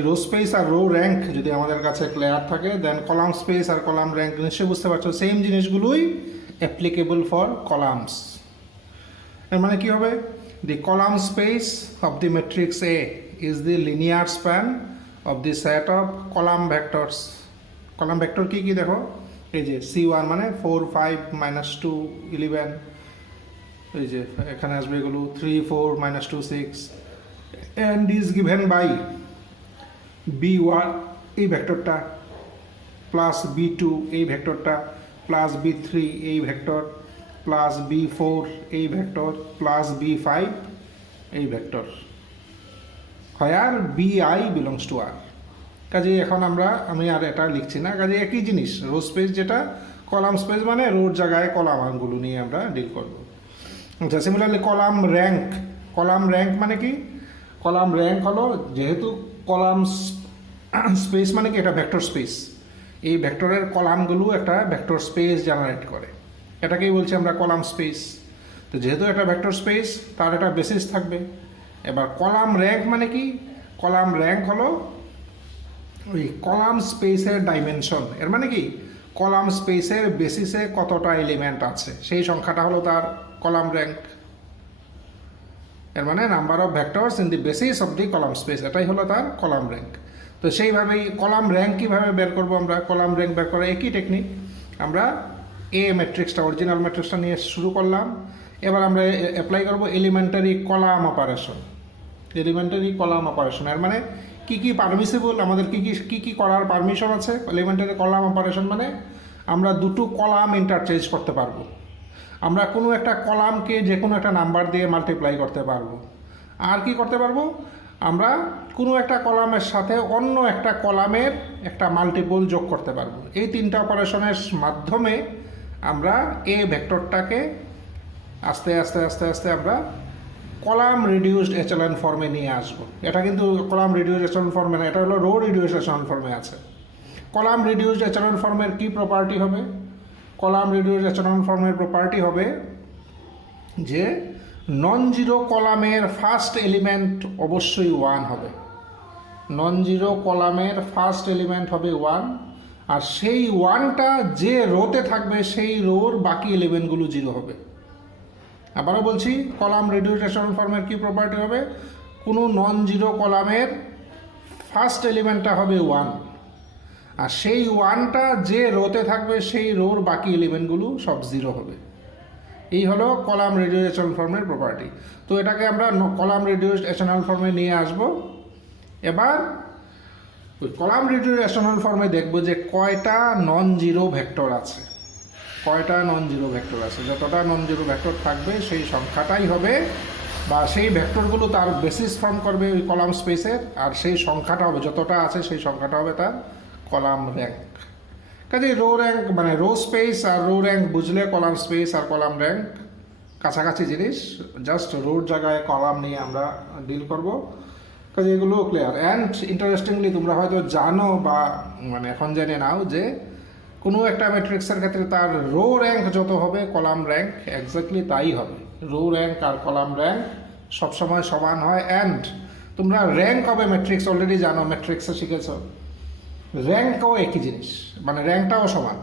রো স্পেস আর রো র্যাঙ্ক যদি আমাদের কাছে ক্লিয়ার থাকে, দেন কলাম স্পেস আর কলাম র্যাঙ্ক নিশ্চয়ই বুঝতে পারছো সেম জিনিসগুলোই অ্যাপ্লিকেবল ফর কলামস। এর মানে কি হবে? দি column space of the matrix A is the linear span of the set of column vectors. Column vector কি কি দেখো, এই যে C1 মানে 4 5 -2 11, এই যে এখানে আসবে এগুলো 3 4 -2 6, and is given by B1 এই ভেক্টরটা প্লাস B2 এই ভেক্টরটা প্লাস B3 এই ভেক্টর প্লাস B4 এই ভেক্টর প্লাস B5 এই ভেক্টর, আর BI বিলংস টু R। কাজে এখন আমি আর এটা লিখছি না, কাজে একই জিনিস। রো স্পেস যেটা, কলাম স্পেস মানে রোর জায়গায় কলামগুলো নিয়ে আমরা ডিল করব। আচ্ছা, similarly column rank. Column rank মানে কি? কলাম র্যাঙ্ক হলো, যেহেতু কলাম স্পেস মানে কি, এটা ভেক্টর স্পেস, এই ভেক্টরের কলামগুলো একটা ভেক্টর স্পেস জেনারেট করে, এটাকেই বলছি আমরা কলাম স্পেস। তো যেহেতু একটা ভেক্টর স্পেস, তার একটা বেসিস থাকবে। এবার কলাম র্যাঙ্ক মানে কি? কলাম র্যাঙ্ক হলো ওই কলাম স্পেসের ডাইমেনশন। এর মানে কি? কলাম স্পেসের বেসিসে কতটা এলিমেন্ট আছে সেই সংখ্যাটা হলো তার কলাম র্যাঙ্ক। এর মানে number of vectors in the basis of the column space, এটাই হলো তার কলাম র্যাঙ্ক। তো সেইভাবেই কলাম র্যাঙ্ক কীভাবে বের করবো আমরা? কলাম র্যাঙ্ক বের করার একই টেকনিক। আমরা এ ম্যাট্রিক্সটা, অরিজিনাল ম্যাট্রিক্সটা নিয়ে শুরু করলাম। এবার আমরা অ্যাপ্লাই করবো elementary column operation. Elementary column operation এর মানে কি কি পারমিসিবল, আমাদের কি কি করার পারমিশন আছে। এলিমেন্টারি কলাম অপারেশন মানে আমরা দুটো কলাম ইন্টারচেঞ্জ করতে পারবো। আমরা কোনো একটা কলামকে যে কোনো একটা নাম্বার দিয়ে মাল্টিপ্লাই করতে পারবো। আর কি করতে পারবো? আমরা কোনো একটা কলামের সাথে অন্য একটা কলামের একটা মাল্টিপল যোগ করতে পারবো। এই তিনটা অপারেশনের মাধ্যমে আমরা এ ভেক্টরটাকে আস্তে আস্তে আস্তে আস্তে আমরা কলাম রিডিউসড এচেলন ফর্মে নিয়ে আসবো। এটা কিন্তু কলাম রিডিউসড এচেলন ফর্মে না, এটা হলো রো রিডিউসড এচেলন ফর্মে আছে। কলাম রিডিউসড এচেলন ফর্মের কি প্রপার্টি হবে? কলাম রিডিউসড এচেলন ফর্মের প্রপার্টি হবে যে নন জিরো কলামের ফার্স্ট এলিমেন্ট অবশ্যই 1 হবে। নন জিরো কলামের ফার্স্ট এলিমেন্ট হবে 1, আর সেই 1টা যে রোতে থাকবে সেই রোর বাকি এলিমেন্টগুলো 0 হবে। আবারও বলছি, কলাম রিডিউসড এচেলন ফর্মের কি প্রপার্টি হবে? কোনো নন জিরো কলামের ফার্স্ট এলিমেন্টটা হবে 1, আর সেই 1টা যে রোতে থাকবে সেই রোর বাকি এলিমেন্টগুলো সব 0 হবে। এই হলো কলাম রিডিউসড এচেলন ফর্মের প্রপার্টি। তো এটাকে আমরা কলাম রিডিউসড এচেলন ফর্মে নিয়ে আসব। এবার ওই কলাম রিডিউসড এচেলন ফর্মে দেখব যে কয়টা নন জিরো ভেক্টর আছে। কয়টা নন জিরো ভেক্টর আছে, যতটা নন জিরো ভেক্টর থাকবে সেই সংখ্যাটাই হবে, বা সেই ভেক্টরগুলো তার বেসিস ফর্ম করবে ওই কলাম স্পেসের, আর সেই সংখ্যাটা হবে, যতটা আছে সেই সংখ্যাটা হবে তার কলাম র্যাঙ্ক। কাজে রো র্যাঙ্ক মানে রো স্পেস আর রো র্যাঙ্ক বুঝলে কলাম স্পেস আর কলাম র্যাঙ্ক কাছাকাছি জিনিস, জাস্ট রোর জায়গায় কলাম নিয়ে আমরা ডিল করব। কাজে এগুলো ক্লিয়ার। অ্যান্ড ইন্টারেস্টিংলি তোমরা হয়তো জানো বা মানে এখন জেনে নাও যে কোনো একটা ম্যাট্রিক্সের ক্ষেত্রে তার রো র্যাঙ্ক যত হবে কলাম র্যাঙ্ক এক্স্যাক্টলি তাই হবে। রো র্যাঙ্ক আর কলাম র্যাঙ্ক সবসময় সমান হয়। অ্যান্ড তোমরা র্যাঙ্ক হবে ম্যাট্রিক্স অলরেডি জানো, ম্যাট্রিক্সে শিখেছ। র্যাঙ্কও একই জিনিস, মানে র্যাঙ্কটাও সমান।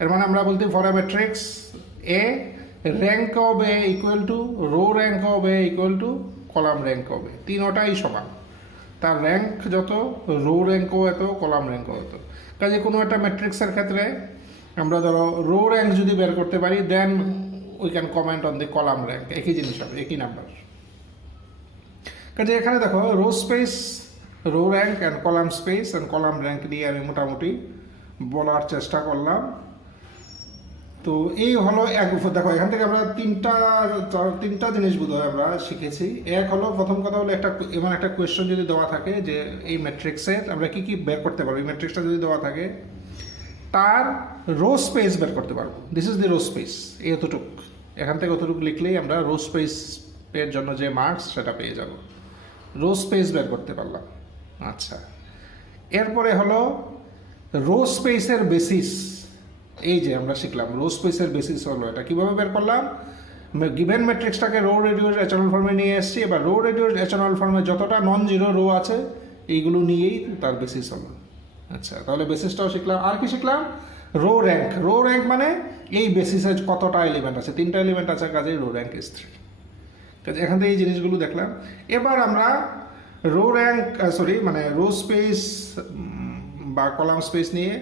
এর মানে আমরা বলতে for a matrix A rank of A equal to row rank of A equal to column rank of A, তিনোটাই সমান। তার র্যাঙ্ক যত, রো র্যাঙ্কও এত, কলাম র্যাঙ্কও এত। কাজে কোনো একটা ম্যাট্রিক্সের ক্ষেত্রে আমরা ধরো রো র্যাঙ্ক যদি বের করতে পারি, then we can comment on the column rank, একই জিনিস হবে, একই নাম্বার। কাজে এখানে দেখো row space, row rank and column space and column rank নিয়ে আমি মোটামুটি বলার চেষ্টা করলাম। তো এই হলো এক দেখো এখান থেকে আমরা তিনটা জিনিস বোধহয় আমরা শিখেছি। এক হলো প্রথম কথা হলো এমন একটা কোয়েশ্চেন যদি দেওয়া থাকে যে এই ম্যাট্রিক্সের আমরা কি কি বের করতে পারবো, এই ম্যাট্রিক্সটা যদি দেওয়া থাকে তার রো স্পেস বের করতে পারবো। This is the row space, এই এতটুক এখান থেকে অতটুকু লিখলেই আমরা রো স্পেস এর জন্য যে মার্কস সেটা পেয়ে যাব, রো স্পেস বের করতে পারলাম। আচ্ছা, এরপরে হলো রো স্পেসের বেসিস। এই যে আমরা শিখলাম রো স্পেসের বেসিস হলো এটা কীভাবে বের করলাম, গিভেন ম্যাট্রিক্সটাকে রো রেডিউস এচেলন ফর্মে নিয়ে এসেছি। এবার রো রেডিউস এচেলন ফর্মে যতটা নন জিরো রো আছে এইগুলো নিয়েই তার বেসিস হলো। আচ্ছা, তাহলে বেসিসটাও শিখলাম। আর কি শিখলাম, রো র্যাঙ্ক। রো র্যাঙ্ক মানে এই বেসিসে কতটা এলিমেন্ট আছে, 3টা এলিমেন্ট আছে, কাজেই রো র্যাঙ্ক ইজ 3। কাজে এখান থেকে এই জিনিসগুলো দেখলাম। এবার আমরা রো র্যাঙ্ক মানে রো স্পেস বা কলাম স্পেস নিয়ে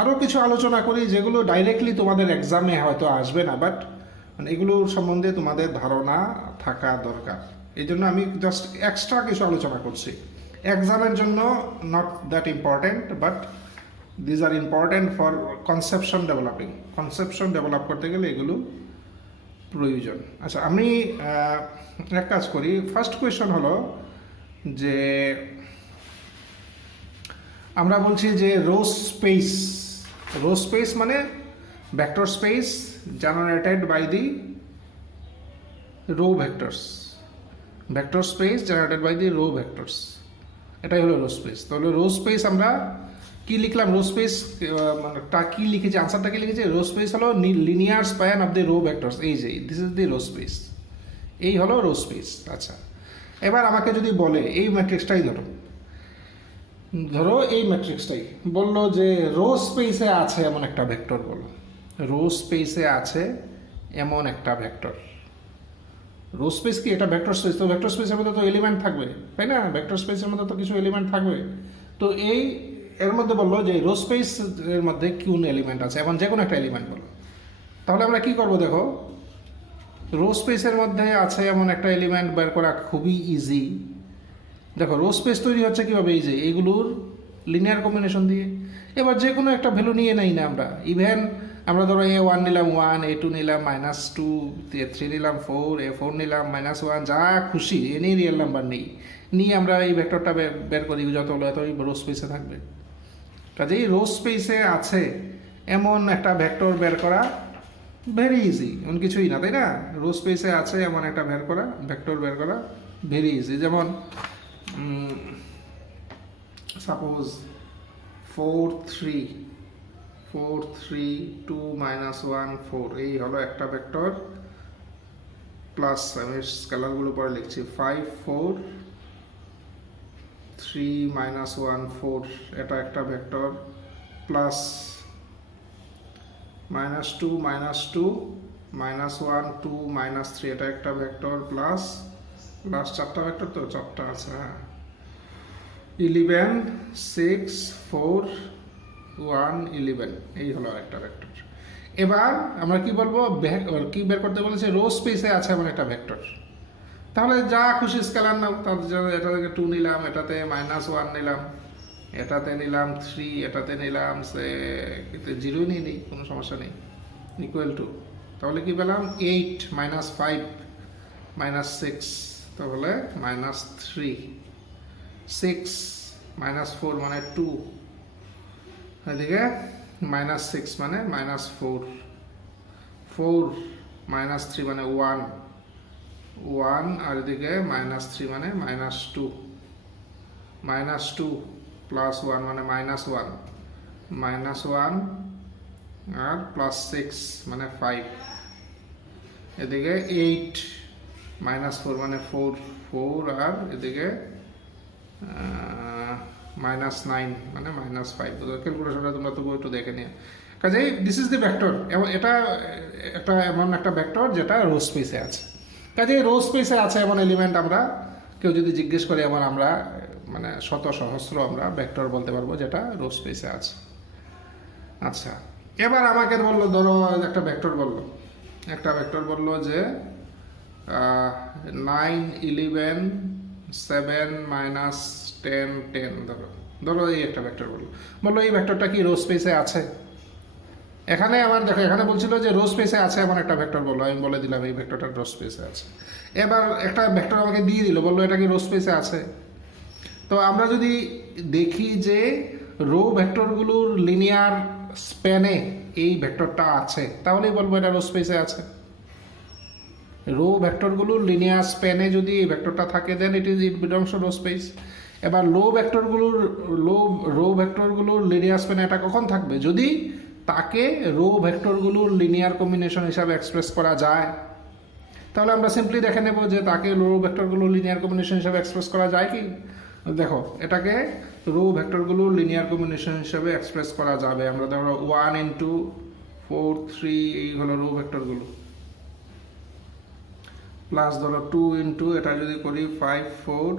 আরও কিছু আলোচনা করি, যেগুলো ডাইরেক্টলি তোমাদের এক্সামে হয়তো আসবে না, বাট মানে এগুলোর সম্বন্ধে তোমাদের ধারণা থাকা দরকার। এই জন্য আমি জাস্ট এক্সট্রা কিছু আলোচনা করছি, এক্সামের জন্য not that important, but these are important for conception developing. Conception develop করতে গেলে এগুলো প্রয়োজন। আচ্ছা, আমি এক কাজ করি। ফার্স্ট কোয়েশ্চন হলো যে আমরা বলছি যে রো স্পেস মানে vector space generated by the row vectors. Vector space generated by the row vectors, এটাই হলো রো স্পেস। তাহলে রো স্পেস আমরা কি লিখলাম, রো স্পেস মানে কি লিখেছি, আনসারটা কি লিখেছি, রো স্পেস হলো linear span of the row vectors. এই যে this is the row space, এই হলো রো স্পেস। আচ্ছা, এবার আমাকে যদি বলে এই ম্যাট্রিক্সটাই ধরো এই ম্যাট্রিক্সটাই বললো যে রো স্পেসে আছে এমন একটা ভেক্টর, বলো রো স্পেসে আছে এমন একটা ভেক্টর। রো স্পেস কি, এটা ভেক্টর স্পেস, তো ভেক্টর স্পেসের মধ্যে তো এলিমেন্ট থাকবে, তাই না? ভেক্টর স্পেসের মধ্যে তো কিছু এলিমেন্ট থাকবে। তো এর মধ্যে বললো যে রো স্পেস এর মধ্যে কোন এলিমেন্ট আছে, এখন যে কোনো একটা এলিমেন্ট বলো। তাহলে আমরা কি করব, দেখো রো স্পেসের মধ্যে আছে এমন একটা এলিমেন্ট বের করা খুবই ইজি। দেখো রো স্পেস তৈরি হচ্ছে কীভাবে, এই যে এইগুলোর লিনিয়ার কম্বিনেশন দিয়ে। এবার যে কোনো একটা ভ্যালু নিয়ে নেই না আমরা, ইভেন আমরা ধরো A1 নিলাম 1, A2 নিলাম -2, A3 নিলাম 4, A4 নিলাম -1, যা খুশি এনি রিয়েল নাম্বার নিয়ে আমরা এই ভেক্টরটা বের করি, যত হলো এতই রো স্পেসে থাকবে। কাজেই রো স্পেসে আছে এমন একটা ভেক্টর বের করা ভেরি ইজি, এমন কিছুই না, তাই না? রো স্পেসে আছে এমন একটা ভেক্টর বের করা ভেরি ইজি। যেমন সাপোজ 4 3 2 -1 4, এই হলো একটা ভেক্টর। প্লাস আমি স্কেলারগুলো পরে লিখছি 5 4 3 -1 4, এটা একটা ভেক্টর। প্লাস -2 -2 -1 2 -3, এটা একটা ভেক্টর। প্লাস চারটা ভেক্টর, তো চারটা আছে, হ্যাঁ। 11 6 4 1 11, এই হলো একটা ভেক্টর। এবার আমরা কি বলবো, কি বের করতে বলেছে, রো স্পেসে আছে এমন একটা ভেক্টর। তাহলে যা খুশি স্কেলার নাও, তার জন্য এটা থেকে 2 নিলাম, এটাতে -1 নিলাম, এটাতে নিলাম 3, এটাতে নিলাম 0 নিয়ে নিই, কোনো সমস্যা নেই, ইকুয়াল টু। তাহলে কি পেলাম, 8 -5 -6, তাহলে -3, 6 -4 মানে 2, এদিকে -6 মানে -4, 4 -3 মানে 1, আর এদিকে -3 মানে -2, -2 প্লাস 1 মানে -1, -1 আর প্লাস 6 মানে 5, এদিকে 8 -4 মানে 4 আর এদিকে -9 মানে -5। ক্যালকুলেশনটা তোমরা তবু একটু দেখে নিও। কাজেই দিস ইজ দি ভেক্টর, এটা একটা এমন একটা ভেক্টর যেটা রো স্পেসে আছে। কাজেই রো স্পেসে আছে এমন এলিমেন্ট আমরা, কেউ যদি জিজ্ঞেস করে, এমন আমরা মানে শত সহস্র আমরা ভেক্টর বলতে পারবো যেটা রো স্পেসে আছে। আচ্ছা, এবার আমাকে বললো, ধরো একটা ভেক্টর বললো যে 9 11 7 -10 10, ধরো এই একটা ভেক্টর বললো এই ভেক্টরটা কি রো স্পেসে আছে? এখানে আমার দেখো এখানে বলছিল যে রো স্পেসে আছে এমন একটা ভেক্টর বললো, আমি বলে দিলাম এই ভেক্টরটা রো স্পেসে আছে। এবার একটা ভেক্টর আমাকে দিয়ে দিল, বললো এটা কি রো স্পেসে আছে। তো আমরা যদি দেখি যে রো ভেক্টরগুলোর লিনিয়ার স্প্যানে এই ভেক্টরটা আছে, তাহলেই বলবো এটা রো স্পেসে আছে। রো ভেক্টরগুলোর লিনিয়ার স্প্যানে যদি এই ভেক্টরটা থাকে দেন ইট বিলংস টু রো স্পেস। এবার রো ভেক্টরগুলোর লিনিয়ার স্প্যানে এটা কখন থাকবে, যদি তাকে রো ভেক্টরগুলোর লিনিয়ার কম্বিনেশন হিসাবে এক্সপ্রেস করা যায়। তাহলে আমরা সিম্পলি দেখে নেব যে তাকে রো ভেক্টরগুলোর লিনিয়ার কম্বিনেশন হিসাবে এক্সপ্রেস করা যায় কি। দেখো এটাকে রো ভেক্টরগুলোর লিনিয়ার কম্বিনেশন হিসাবে এক্সপ্রেস করা যাবে। আমরা ধরো 1 ইন্টু 4 3 এই হলো রো ভেক্টরগুলো, প্লাস ধরো 2 ইন্টু এটা যদি করি 5 4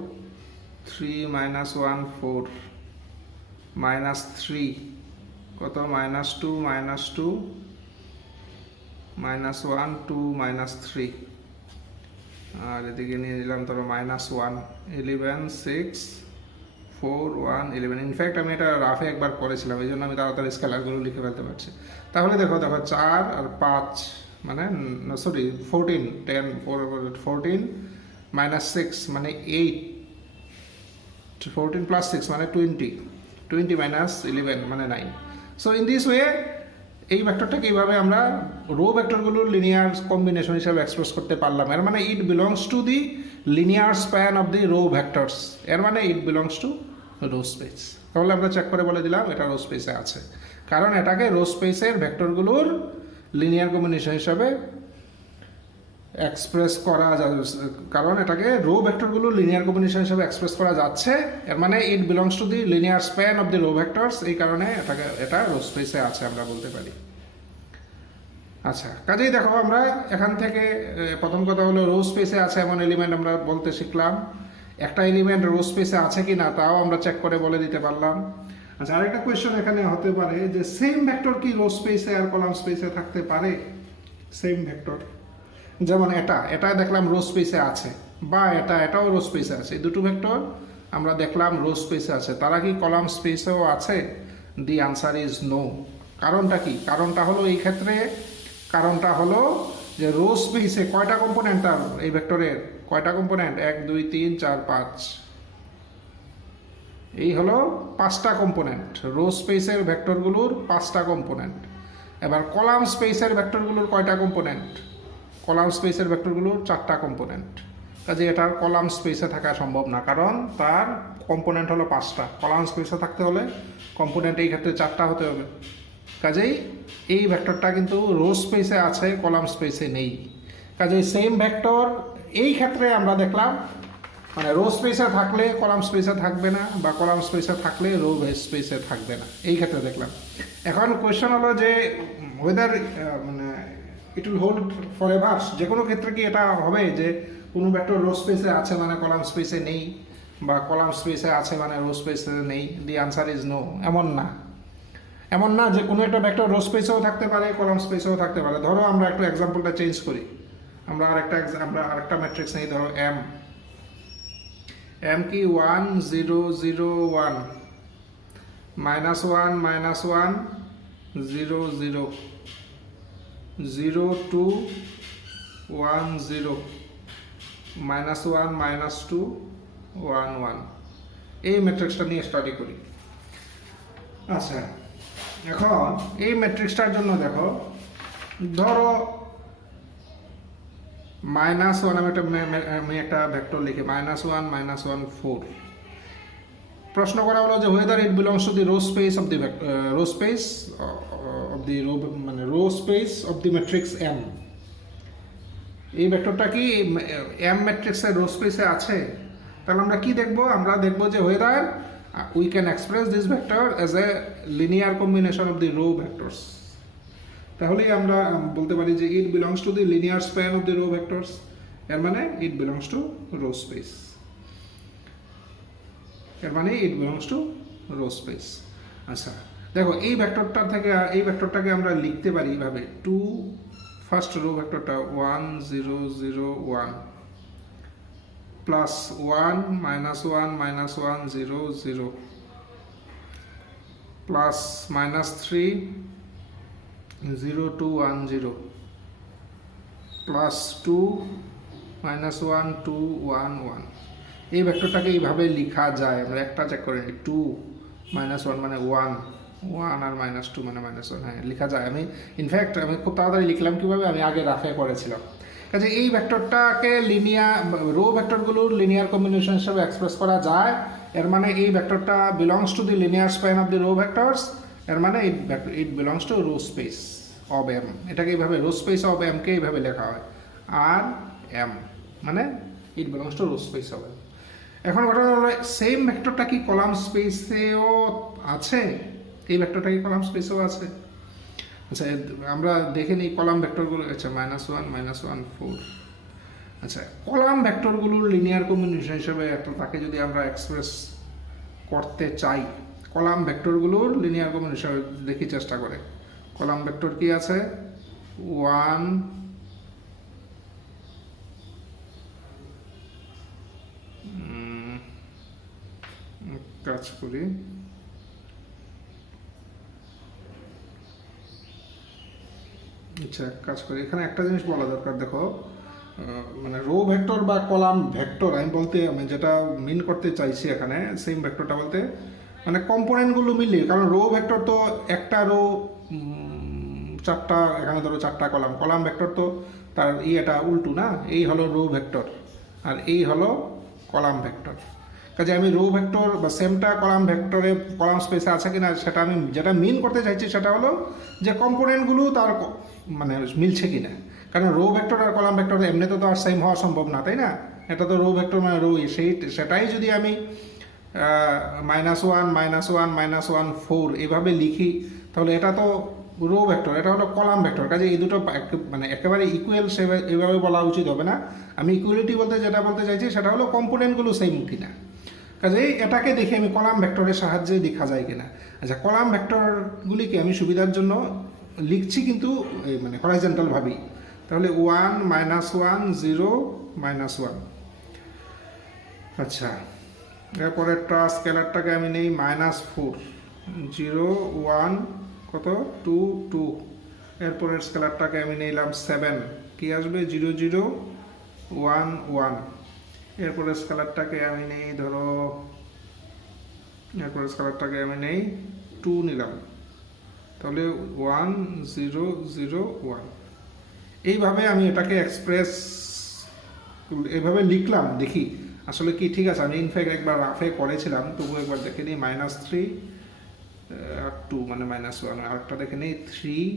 3 -1 4 -3 কত -2 -2 -1 2 -3, আর এদিকে নিয়ে নিলাম ধরো -1 11 6 4 1 11। ইনফ্যাক্ট আমি এটা রাফে একবার করেছিলাম, এই জন্য আমি তাড়াতাড়ি স্কেলারগুলো লিখে ফেলতে পারছি। তাহলে দেখো 4 আর 5 মানে সরি 14 10 14 -6 মানে 8, 14 + 6 মানে 20 20 - 11 মানে 9। সো ইন দিস ওয়ে এই ভেক্টরটাকে এইভাবে আমরা রো ভেক্টরগুলোর লিনিয়ার কম্বিনেশন হিসাবে এক্সপ্রেস করতে পারলাম। এর মানে it belongs to the linear span of the row vectors, এর মানে it belongs to row space. তাহলে আমরা চেক করে বলে দিলাম এটা রো স্পেসে আছে, কারণ এটাকে রো স্পেসের ভেক্টরগুলোর লিনিয়ার কম্বিনেশন হিসাবে এক্সপ্রেস করা কারণ এটাকে রো ভেক্টরগুলোর লিনিয়ার কম্বিনেশন হিসাবে এক্সপ্রেস করা যাচ্ছে, এর মানে it belongs to the linear span of the row vectors, এই কারণে এটা রো স্পেসে আছে আমরা বলতে পারি। আচ্ছা, কাজেই দেখো আমরা এখান থেকে প্রথম কথা হলো রো স্পেসে আছে এমন এলিমেন্ট আমরা বলতে শিখলাম। একটা এলিমেন্ট রো স্পেসে আছে কি না তাও আমরা চেক করে বলে দিতে পারলাম। আচ্ছা, আরেকটা কোয়েশ্চেন এখানে হতে পারে যে সেম ভেক্টর কি রো স্পেসে আর কলাম স্পেসে থাকতে পারে? সেম ভেক্টর যেমন এটা দেখলাম রো স্পেসে আছে, বা এটাও রো স্পেসে আছে, দুটো ভেক্টর আমরা দেখলাম রো স্পেসে আছে, তারা কি কলাম স্পেসেও আছে? The answer is no. কারণটা কি? কারণটা হলো এই ক্ষেত্রে কারণটা হলো যে রো স্পেসে কয়টা কম্পোনেন্ট তার এই ভেক্টরের কয়টা কম্পোনেন্ট 1 2 3 4 5, এই হলো 5টা কম্পোনেন্ট। রো স্পেসের ভেক্টরগুলোর 5টা কম্পোনেন্ট। এবার কলাম স্পেসের ভেক্টরগুলোর কয়টা কম্পোনেন্ট? কলাম স্পেসের ভেক্টরগুলোর 4টা কম্পোনেন্ট। কাজে এটার কলাম স্পেসে থাকা সম্ভব না, কারণ তার কম্পোনেন্ট হলো 5টা। কলাম স্পেসে থাকতে হলে কম্পোনেন্ট এই ক্ষেত্রে 4টা হতে হবে। কাজেই এই ভেক্টরটা কিন্তু রো স্পেসে আছে, কলাম স্পেসে নেই। কাজেই সেম ভেক্টর এই ক্ষেত্রে আমরা দেখলাম মানে রো স্পেসে থাকলে কলাম স্পেসে থাকবে না, বা কলাম স্পেসে থাকলে রো স্পেসে থাকবে না, এই ক্ষেত্রে দেখলাম। এখন কোয়েশ্চেন হলো যে ওয়েদার মানে it will hold for ever, যে কোনো ক্ষেত্রে কি এটা হবে যে কোনো ভেক্টর রো স্পেসে আছে মানে কলাম স্পেসে নেই, বা কলাম স্পেসে আছে মানে রো স্পেসে নেই? The answer is no. এমন না যে কোনো একটা ভেক্টর রো স্পেসেও থাকতে পারে, কলাম স্পেসেও থাকতে পারে। ধরো আমরা একটু এক্সাম্পলটা চেঞ্জ করি, আমরা আরেকটা ম্যাট্রিক্স নেই, ধরো এম কি 1 0 0 1 -1 -1 0 0 0 2 1 0 -1 -2 1 1, এই ম্যাট্রিক্সটা নিয়ে স্টাডি করি। আচ্ছা, এখন এই ম্যাট্রিক্সটার জন্য দেখো ধরো -1, আমি একটা ভেক্টর লিখি -1 -1 4। প্রশ্ন করা হলো যে whether it belongs to the row space of the row space of the matrix M, এই ভেক্টরটা কি M ম্যাট্রিক্সের রো স্পেসে আছে? তাহলে আমরা কি দেখব? আমরা দেখব যে whether we can express this vector as a linear combination of the row vectors। তাহলেই আমরা বলতে পারি যে it belongs to the linear span of the row vectors, এর মানে it belongs to row space, এর মানে it belongs to row space। আচ্ছা, দেখো এই ভেক্টরটাকে আমরা লিখতে পারি এইভাবে, ফার্স্ট রো ভেক্টরটা 1 0 0 1 প্লাস 1 -1 -1 0 0 প্লাস -3 0 2 1 0 প্লাস 2 মাইনাস 1 2 1 1। এই ভেক্টরটাকে এইভাবে লেখা যায়। আমরা একটা চেক করে নিই, 2 মাইনাস 1 মানে 1, 1 আর মাইনাস 2 মানে মাইনাস 1। হ্যাঁ, লেখা যায়। ইনফ্যাক্ট আমি খুব তাড়াতাড়ি লিখলাম কীভাবে, আমি আগে রাফে করেছিলাম। কাজে এই ভেক্টরটাকে লিনিয়ার রো ভেক্টরগুলোর লিনিয়ার কম্বিনেশন হিসেবে এক্সপ্রেস করা যায়। এর মানে এই ভেক্টরটা belongs to the linear span of the row vectors. এর মানে it belongs to row space of M. এটাকে এইভাবে রো স্পেস অফ এমকে এইভাবে লেখা হয়, আর এম মানে it belongs to row space of M. এখন ঘটনা হলো, সেম ভেক্টরটা কি কলাম স্পেসেও আছে? এই ভেক্টরটা কি কলাম স্পেসেও আছে? আচ্ছা, আমরা দেখে নিই কলাম ভেক্টরগুলো। আচ্ছা, -1 -1 4। আচ্ছা, কলাম ভেক্টরগুলোর লিনিয়ার কম্বিনেশন হিসেবে একটা তাকে যদি আমরা এক্সপ্রেস করতে চাই, কলাম ভেক্টরগুলোর লিনিয়ার কম্বিনেশন দেখি চেষ্টা করে। কলাম ভেক্টর কি আছে? 1 কাজ করি, আচ্ছা কাজ করি। এখানে একটা জিনিস বলা দরকার, দেখো মানে রো ভেক্টর বা কলাম ভেক্টর আমি যেটা মিন করতে চাইছি এখানে, সেম ভেক্টরটা বলতে মানে কম্পোনেন্টগুলো মিলিয়ে। কারণ রো ভেক্টর তো একটা রো, চারটা, এখানে ধরো চারটা কলাম। কলাম ভেক্টর তো তার এটা উল্টো না, এই হলো রো ভেক্টর আর এই হলো কলাম ভেক্টর। কাজে আমি রো ভেক্টর বা সেমটা কলাম ভেক্টরে কলাম স্পেসে আছে কিনা সেটা আমি যেটা মিন করতে চাইছি সেটা হলো যে কম্পোনেন্টগুলো তার মানে মিলছে কিনা। কারণ রো ভেক্টর আর কলাম ভেক্টর এমনিতে তো আর সেম হওয়া সম্ভব না, তাই না? এটা তো রো ভেক্টর মানে রো, সেটাই যদি আমি -1 -1 -1 4 এভাবে লিখি, তাহলে এটা তো রো ভেক্টর, এটা হলো কলাম ভেক্টর। কাজে এই দুটো মানে একেবারে ইকুয়াল এভাবে বলা উচিত হবে না। আমি ইকুয়ালিটি বলতে যেটা বলতে চাইছি সেটা হলো কম্পোনেন্টগুলো সেম কিনা। কাজেই এটাকে দেখে আমি কলাম ভেক্টরের সাহায্যে দেখা যায় কিনা। আচ্ছা, কলাম ভেক্টরগুলিকে আমি সুবিধার জন্য লিখছি কিন্তু মানে হরাইজন্টাল ভাবেই। তাহলে 1 -1 0 -1। আচ্ছা, এরপরেরটা স্কেলারটাকে আমি নেই -4 0 1 কত 2 2। এরপরের স্কেলারটাকে আমি নিলাম 7, কি আসবে 0 0 1 1। এরপরে স্কেলারটাকে আমি নেই ধরো, এরপরে স্কেলারটাকে আমি নেই 2 নিলাম, তাহলে 1 0 0 1। এইভাবে আমি এটাকে এক্সপ্রেস এভাবে লিখলাম, দেখি আসলে কি ঠিক আছে। আমি ইনফ্যাক্ট একবার রাফে করেছিলাম, তবু একবার দেখে নিই। -3 আর 2 মানে -1, আরেকটা দেখে নিই 3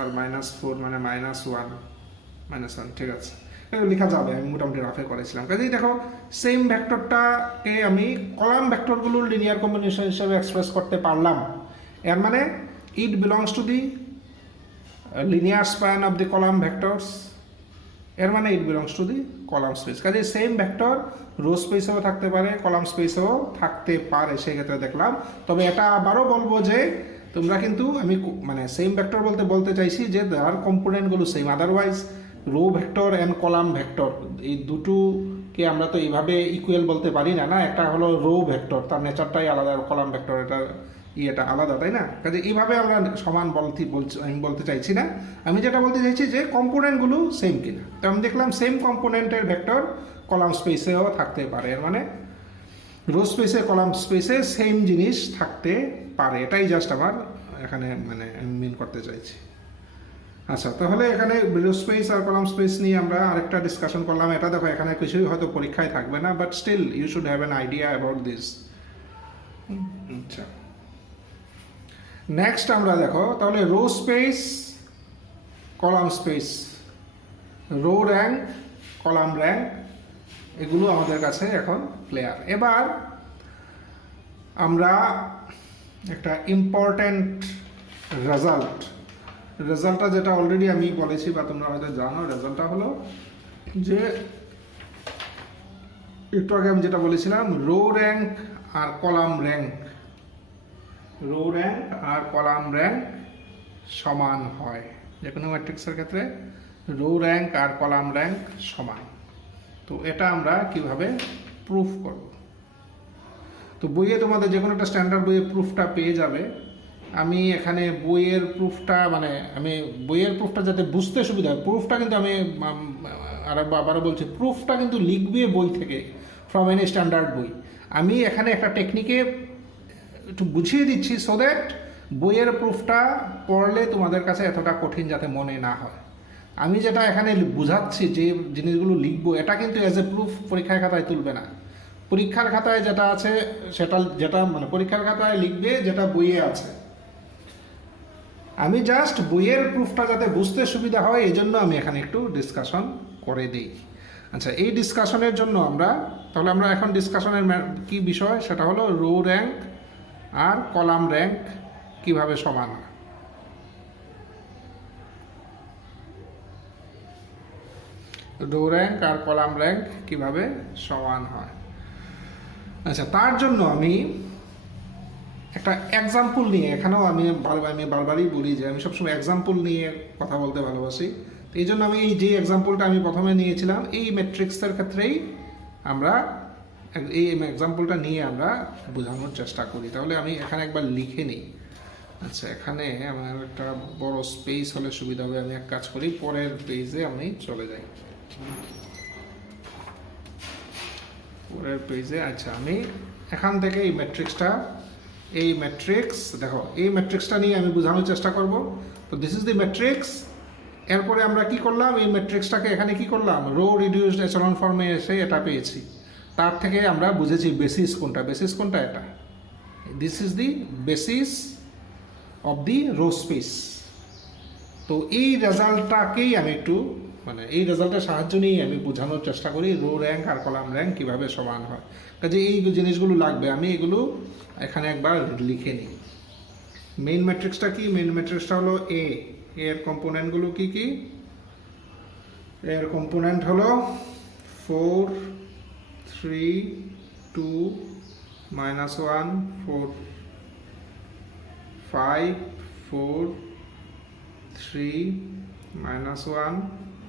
আর -4 মানে -1 -1। ঠিক আছে, লেখা যাবে, আমি মোটামুটি রাফে করেছিলাম। কাজেই দেখো, সেম ভেক্টরটাকে আমি কলাম ভেক্টরগুলোর লিনিয়ার কম্বিনেশন হিসেবে এক্সপ্রেস করতে পারলাম। এর মানে it belongs to the linear span of the column vectors. এর মানে it belongs to the column space. কাজেই সেম ভেক্টর রো স্পেসেও থাকতে পারে, কলাম স্পেসেও থাকতে পারে, সেক্ষেত্রে দেখলাম। তবে এটা আবারও বলবো যে তোমরা কিন্তু, আমি মানে সেম ভেক্টর বলতে চাইছি যে তার কম্পোনেন্টগুলো সেম। Otherwise row vector and column vector এই দুটোকে আমরা তো এইভাবে ইকুয়াল বলতে পারি না। একটা হলো রো ভেক্টর, তার নেচারটাই আলাদা, কলাম ভেক্টর এটা আলাদা, তাই না? কাজে এইভাবে আমরা সমান আমি বলতে চাইছি না। আমি যেটা বলতে চাইছি যে কম্পোনেন্টগুলো সেম কিনা। তো আমি দেখলাম সেম কম্পোনেন্টের ভেক্টর কলাম স্পেসেও থাকতে পারে। এর মানে রো স্পেসে কলাম স্পেসে সেম জিনিস থাকতে পারে। এটাই জাস্ট আমার এখানে মানে মিন করতে চাইছি। আচ্ছা, তাহলে এখানে রো স্পেস আর কলাম স্পেস নিয়ে আমরা আরেকটা ডিসকাশন করলাম। এটা দেখো, এখানে কিছুই হয়তো পরীক্ষায় থাকবে না, but still you should have an idea about this. আচ্ছা, নেক্সট আমরা দেখো তাহলে row space, column space, row rank, column rank, এগুলো আমাদের কাছে এখন ক্লিয়ার। এবার আমরা একটা ইম্পর্ট্যান্ট রেজাল্টটা যেটা অলরেডি আমি বলেছি বা তোমরা হয়তো জানো, রেজাল্টটা হলো যে একটু আগে আমি যেটা বলেছিলাম, রো র্যাঙ্ক আর কলাম র্যাঙ্ক, রো র্যাঙ্ক আর কলাম র্যাঙ্ক সমান হয়। যে কোনো ম্যাট্রিক্সের ক্ষেত্রে রো র্যাঙ্ক আর কলাম র্যাঙ্ক সমান। তো এটা আমরা কিভাবে প্রুফ করব? তো বইয়ে তোমাদের যে কোনো একটা স্ট্যান্ডার্ড বইয়ে প্রুফটা পেয়ে যাবে। আমি এখানে বইয়ের প্রুফটা মানে আমি বইয়ের প্রুফটা যাতে বুঝতে সুবিধা হয়, প্রুফটা কিন্তু আমি আবারও বলছি, প্রুফটা কিন্তু লিখবে বই থেকে, ফ্রম এনি স্ট্যান্ডার্ড বই। আমি এখানে একটা টেকনিকে একটু বুঝিয়ে দিচ্ছি সো দ্যাট বইয়ের প্রুফটা পড়লে তোমাদের কাছে এতটা কঠিন যাতে মনে না হয়। আমি যেটা এখানে বুঝাচ্ছি, যে জিনিসগুলো লিখবো, এটা কিন্তু অ্যাজ এ প্রুফ পরীক্ষার খাতায় তুলবে না। পরীক্ষার খাতায় যেটা আছে যেটা মানে পরীক্ষার খাতায় লিখবে যেটা বইয়ে আছে। আমি জাস্ট বইয়ের প্রুফটা যাতে বুঝতে সুবিধা হয় এই জন্য আমি এখানে একটু ডিসকাশন করে দিই। আচ্ছা, এই ডিসকাশনের জন্য তাহলে আমরা এখন ডিসকাশনের কি বিষয়, সেটা হলো রো র্যাঙ্ক আর কলাম র্যাঙ্ক কিভাবে সমান হয়। রো র্যাঙ্ক আর কলাম র্যাঙ্ক কিভাবে সমান হয়। আচ্ছা, তার জন্য আমি একটা এক্সাম্পল নিয়ে, এখানেও আমি বারবারই বলি যে আমি সবসময় এক্সাম্পল নিয়ে কথা বলতে ভালোবাসি। তো এই জন্য আমি এই যে এক্সাম্পলটা আমি প্রথমে নিয়েছিলাম, এই ম্যাট্রিক্সের ক্ষেত্রেই আমরা এই এক্সাম্পলটা নিয়ে আমরা বোঝানোর চেষ্টা করি। তাহলে আমি এখানে একবার লিখে নিই। আচ্ছা, এখানে আমার একটা বড় স্পেস হলে সুবিধা হবে। আমি এক কাজ করি, পরের পেজে আমি চলে যাই, পরের পেজে। আচ্ছা, আমি এখান থেকে এই ম্যাট্রিক্স দেখো, এই ম্যাট্রিক্সটা নিয়ে আমি বোঝানোর চেষ্টা করব। তো দিস ইজ দি ম্যাট্রিক্স। এরপরে আমরা কি করলাম, এই ম্যাট্রিক্সটাকে এখানে কি করলাম, রো রিডিউসড এচেলন ফর্মে এসে এটা পেয়েছি। তার থেকে আমরা বুঝেছি বেসিস কোনটা এটা। This is the basis of the row space. তো এই রেজাল্টটাকেই আমি একটু এই রেজাল্টের সাহায্য নিয়েই আমি বোঝানোর চেষ্টা করি রো র্যাঙ্ক আর কলাম র্যাঙ্ক কীভাবে সমান হয়। কাজে এই জিনিসগুলো লাগবে, আমি এগুলো এখানে একবার লিখে নিই। মেইন ম্যাট্রিক্সটা কি, মেইন ম্যাট্রিক্সটা হলো এর কম্পোনেন্টগুলো কি কি, এর কম্পোনেন্ট হলো 4 3 2 -1 4 5 4 3 -1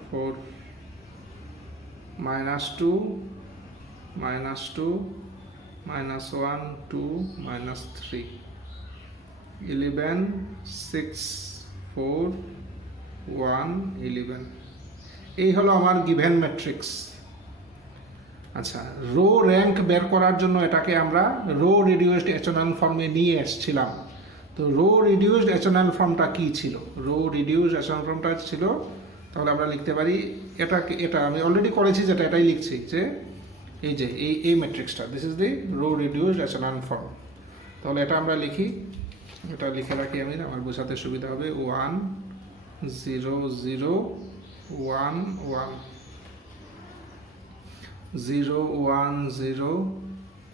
4 -2 -2 -1 2 -3 11 6 4 1 11। এই হলো আমার গিভেন ম্যাট্রিক্স। আচ্ছা, রো র্যাঙ্ক বের করার জন্য এটাকে আমরা রো রিডিউসড এচেলন ফর্মে নিয়ে এসেছিলাম। তো রো রিডিউসড এচেলন ফর্মটা কি ছিল, রো রিডিউসড এচেলন ফর্মটা ছিল, তাহলে আমরা লিখতে পারি এটা আমি অলরেডি করেছি, যেটা এটাই লিখছি, যে এই ম্যাট্রিক্সটা, this is the row reduced echelon form. তাহলে এটা আমরা লিখি, এটা লিখে রাখি আমি, আমার বোঝাতে সুবিধা হবে। 1 0 0 1 1 0 1 0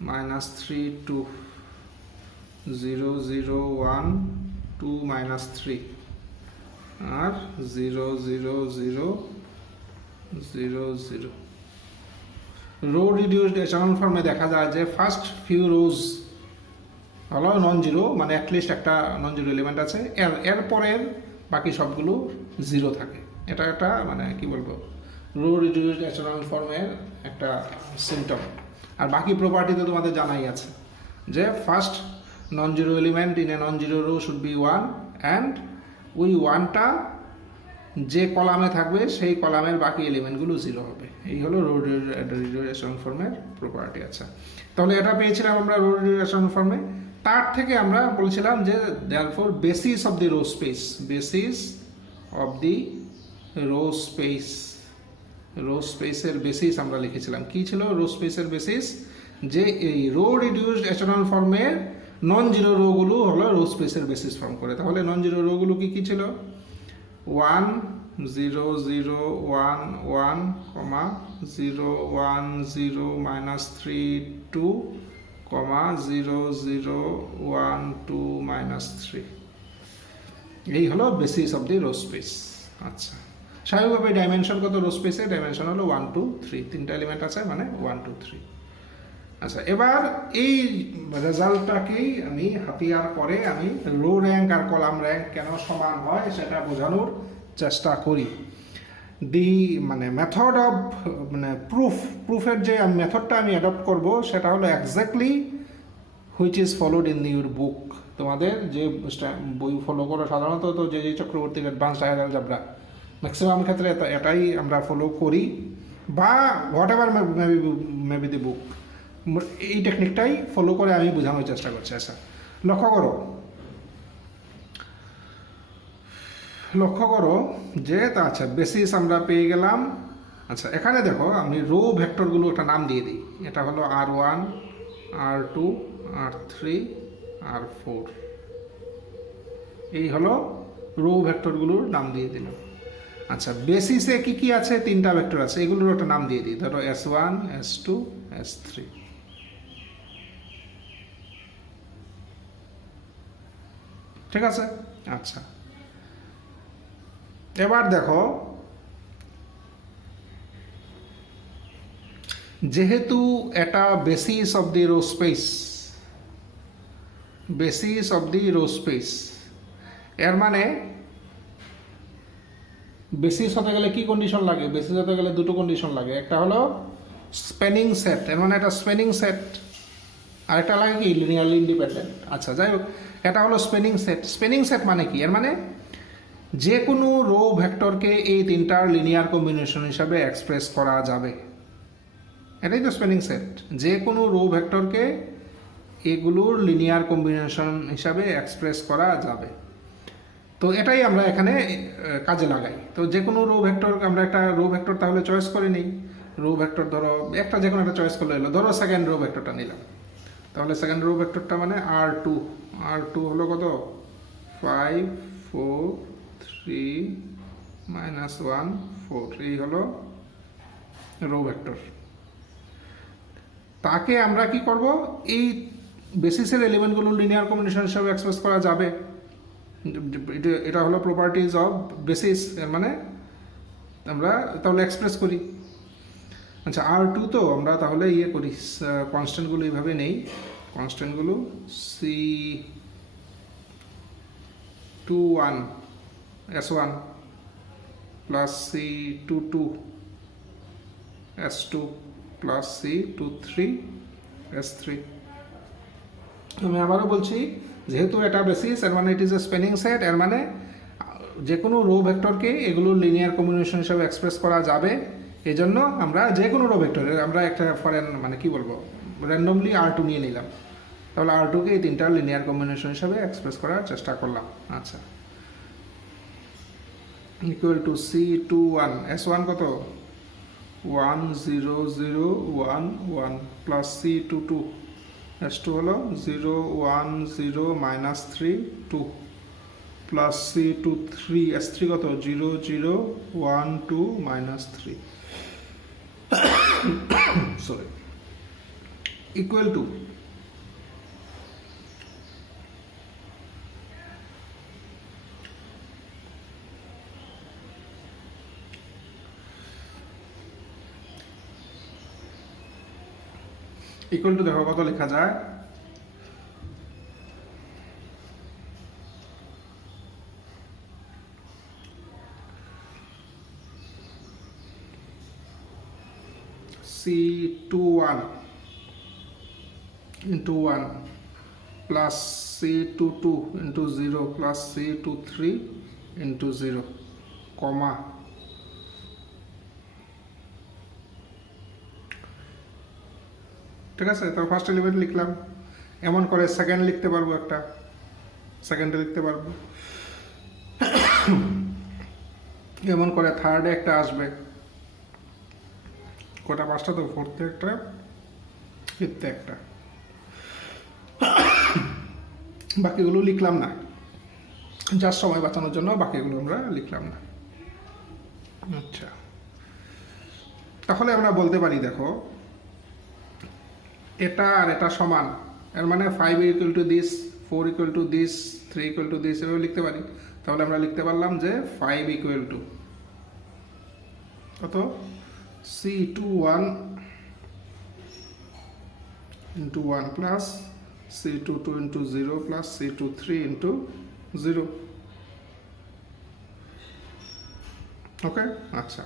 -3 2 0 0 1 2 -3 আর 0 0 0 0 0। রো রিডিউসড এচেলন ফর্মে দেখা যায় যে ফার্স্ট ফিউ রোজ হলো নন জিরো, মানে অ্যাটলিস্ট একটা নন জিরো এলিমেন্ট আছে, এরপরের বাকি সবগুলো জিরো থাকে। এটা একটা কি বলবো, রো রিডিউসড এচেলন ফর্মের একটা সিমটম। আর বাকি প্রপার্টি তো তোমাদের জানাই আছে, যে first non zero element in a non zero row should be 1, and ওই 1টা যে কলামে থাকবে সেই কলামের বাকি এলিমেন্টগুলো জিরো হবে। এই হলো রো রিডিউসড এচেলন ফর্মের প্রপার্টি। আচ্ছা, তাহলে এটা পেয়েছিলাম আমরা রো রিডিউসড এচেলন ফর্মে। তার থেকে আমরা বলছিলাম যে therefore basis of the row space, basis of the row space, row স্পেসের বেসিস আমরা লিখেছিলাম। কি ছিল রো স্পেসের বেসিস, যে এই রো রিডিউসড এচেলন ফর্মের নন জিরো রোগুলো হলো রো স্পেসের বেসিস ফর্ম করে। তাহলে নন জিরো রোগুলো কি কি ছিল, 1 0 0 1 1 0 1 0 -3 2 0 0 1 2 -3। এই হলো basis of the row space. আচ্ছা, স্বাভাবিকভাবে ডাইমেনশন কত রো স্পেসে, ডাইমেনশন হলো 1 2 3, তিনটা এলিমেন্ট আছে, মানে 1 2 3। আচ্ছা, এবার এই রেজাল্টটাকেই আমি হাতিয়ার করে আমি রো র্যাঙ্ক আর কলাম র্যাঙ্ক কেন সমান হয় সেটা বোঝানোর চেষ্টা করি। দি মেথড অফ প্রুফের যে মেথডটা আমি অ্যাডপ্ট করব সেটা হলো exactly which is followed in your book. তোমাদের যে বই ফলো করো সাধারণত, তো যে চক্রবর্তীর অ্যাডভান্সড হায়ার অ্যালজেব্রা ম্যাক্সিমাম ক্ষেত্রে এটাই আমরা ফলো করি, বা হোয়াট এভার মেবি দি বুক, এই টেকনিকটাই ফলো করে আমি বোঝানোর চেষ্টা করছি। আচ্ছা, লক্ষ্য করো যে তা আচ্ছা বেসিস আমরা পেয়ে গেলাম। আচ্ছা, এখানে দেখো আমি রো ভেক্টরগুলো একটা নাম দিয়ে দিই। এটা হলো R1, R2, R3, R4, এই হলো রো ভেক্টরগুলোর নাম দিয়ে দিলাম। আচ্ছা, বেসিসে কি কি আছে? 3টা ভেক্টর আছে, এগুলোর একটা নাম দিয়ে দিই। ধরো S1, S2, S3। ঠিক আছে? আচ্ছা, এবার দেখো, যেহেতু এটা basis of the row space, এর মানে বেসিস হতে গেলে কি কন্ডিশন লাগে? বেসিস হতে গেলে দুটো কন্ডিশন লাগে। একটা হলো স্প্যানিং সেট, এর মানে এটা স্প্যানিং সেট, আর একটা লাগে কি লিনিয়ারলি ইন্ডিপেন্ডেন্ট। আচ্ছা, যাই হোক, এটা হলো স্প্যানিং সেট। স্প্যানিং সেট মানে কি? এর মানে যে কোনো রো ভেক্টরকে এই তিনটার লিনিয়ার কম্বিনেশন হিসাবে এক্সপ্রেস করা যাবে, এটাই তো স্প্যানিং সেট। যে কোনো রো ভেক্টরকে এগুলোর লিনিয়ার কম্বিনেশন হিসাবে এক্সপ্রেস করা যাবে। তো এটাই আমরা এখানে কাজে লাগাই। তো যে কোনো রো ভেক্টর, আমরা একটা রো ভেক্টর তাহলে চয়েস করে নিই। রো ভেক্টর ধরো একটা যে কোনো একটা চয়েস করলে এলো, ধরো সেকেন্ড রো ভেক্টরটা নিলাম। তাহলে সেকেন্ড রো ভেক্টরটা মানে R2 হলো কত? 5, 4, 3, -1, 4, এই হলো রো ভেক্টর। তাকে আমরা কি করব? এই বেসিসের এলিমেন্টগুলো লিনিয়ার কম্বিনেশন হিসাবে এক্সপ্রেস করা যাবে। এটা হলো প্রপার্টিজ অফ বেসিস, এর মানে আমরা তাহলে এক্সপ্রেস করি। আচ্ছা, R2 তো আমরা তাহলে ইয়ে করি, কনস্ট্যান্টগুলো এইভাবে নেই। কনস্ট্যান্টগুলো C21 S1 plus C22 S2 plus C23 S3। আমি আবারও বলছি, যেহেতু এটা বেসিস, এর মানে it is a spanning set, এর মানে যে কোনো রো ভেক্টরকে এগুলোর লিনিয়ার কম্বিনেশন হিসাবে এক্সপ্রেস করা যাবে। এই জন্য আমরা যে কোনো রো ভেক্টরের আমরা একটা ফরেন মানে কি বলবো, র্যান্ডমলি R2 নিয়ে নিলাম। তাহলে R2কে এই তিনটা লিনিয়ার কম্বিনেশন হিসাবে এক্সপ্রেস করার চেষ্টা করলাম। আচ্ছা, ইকুয়াল টু C21 S1 কত? 1 0 0 1 1 প্লাস C22 S2 হলো 0 1 0 -3 2 প্লাস C23 S3 কত? 0 0 1 2 -3 সরি, ইকুয়াল টু দেখো কত লেখা যায়? C21 into 1 plus C22 into 0 plus C23 into 0 comma ঠিক আছে। তো ফার্স্ট এলিমেন্ট লিখলাম, এমন করে সেকেন্ড লিখতে পারবো, একটা সেকেন্ডে লিখতে পারবো, এমন করে থার্ডে একটা আসবে, কটা? 5টা তো, ফোর্থে একটা, ফিফথে একটা, বাকিগুলো লিখলাম না, যার সময় বাঁচানোর জন্য বাকিগুলো আমরা লিখলাম না। আচ্ছা, তাহলে আমরা বলতে পারি, দেখো এটা আর এটা সমান, এর মানে 5 equal to this, 4 equal to this, 3 equal to this, এভাবে লিখতে পারি। তাহলে আমরা লিখতে পারলাম যে 5 ইকুয়াল টু কত? C21 into 1 plus C22 into 0 plus C23 into 0। ওকে, আচ্ছা,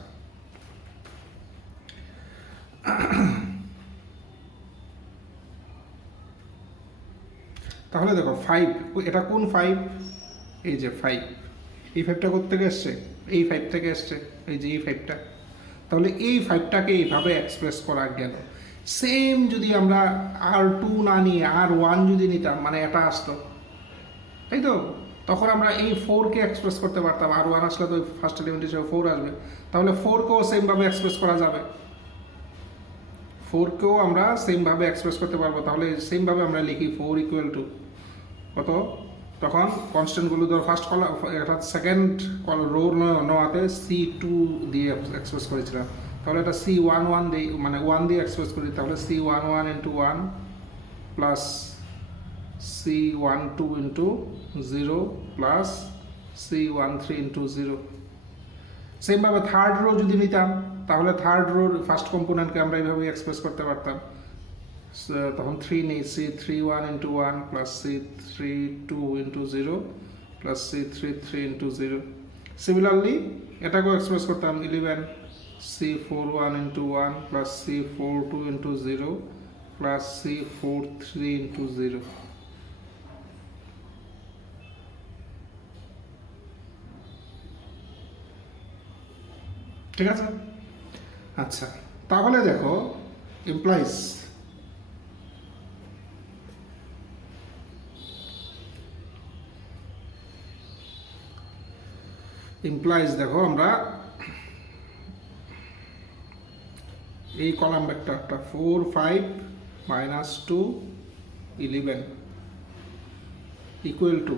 তাহলে দেখো 5, এটা কোন 5? এই যে 5, এই 5টা কোত্থেকে এসছে? এই 5 থেকে এসছে, এই যে এই 5টা। তাহলে এই 5টাকে এইভাবে এক্সপ্রেস করা গেল। সেম যদি আমরা R2 না নিয়ে R1 যদি নিতাম, মানে এটা আসতো, তাই তো? তখন আমরা এই 4কে এক্সপ্রেস করতে পারতাম। R1 আসলে তো ফার্স্ট এলিমেন্ট হিসেবে 4 আসবে, তাহলে 4কেও সেমভাবে এক্সপ্রেস করা যাবে। 4কেও আমরা সেমভাবে এক্সপ্রেস করতে পারবো। তাহলে সেমভাবে আমরা লিখি 4 ইকুয়াল টু কত? তখন কনস্ট্যান্টগুলো ধর ফার্স্ট কলাম, এটা সেকেন্ড রো নেওয়াতে C2 দিয়ে এক্সপ্রেস করেছিলাম, তাহলে এটা C11 দিয়ে, মানে 1 দিয়ে এক্সপ্রেস করি, তাহলে C11 into 1 plus C12 into 0 plus C13 into 0। সেমভাবে থার্ড রো যদি নিতাম, তাহলে থার্ড রোর ফার্স্ট কম্পোনেন্টকে আমরা এইভাবে এক্সপ্রেস করতে পারতাম। তখন 3 নেই, C31 into 1 plus C32 into 0 plus C33 into 0। Similarly এটাকেও এক্সপ্রেস করতাম 11 C41 into 1 plus C42 into 0 plus C43 into 0। ঠিক আছে? আচ্ছা, তাহলে দেখো ইমপ্লাইজ দেখো আমরা এই কলাম ভেক্টরটা 4 5 -2 11 ইকুয়াল টু,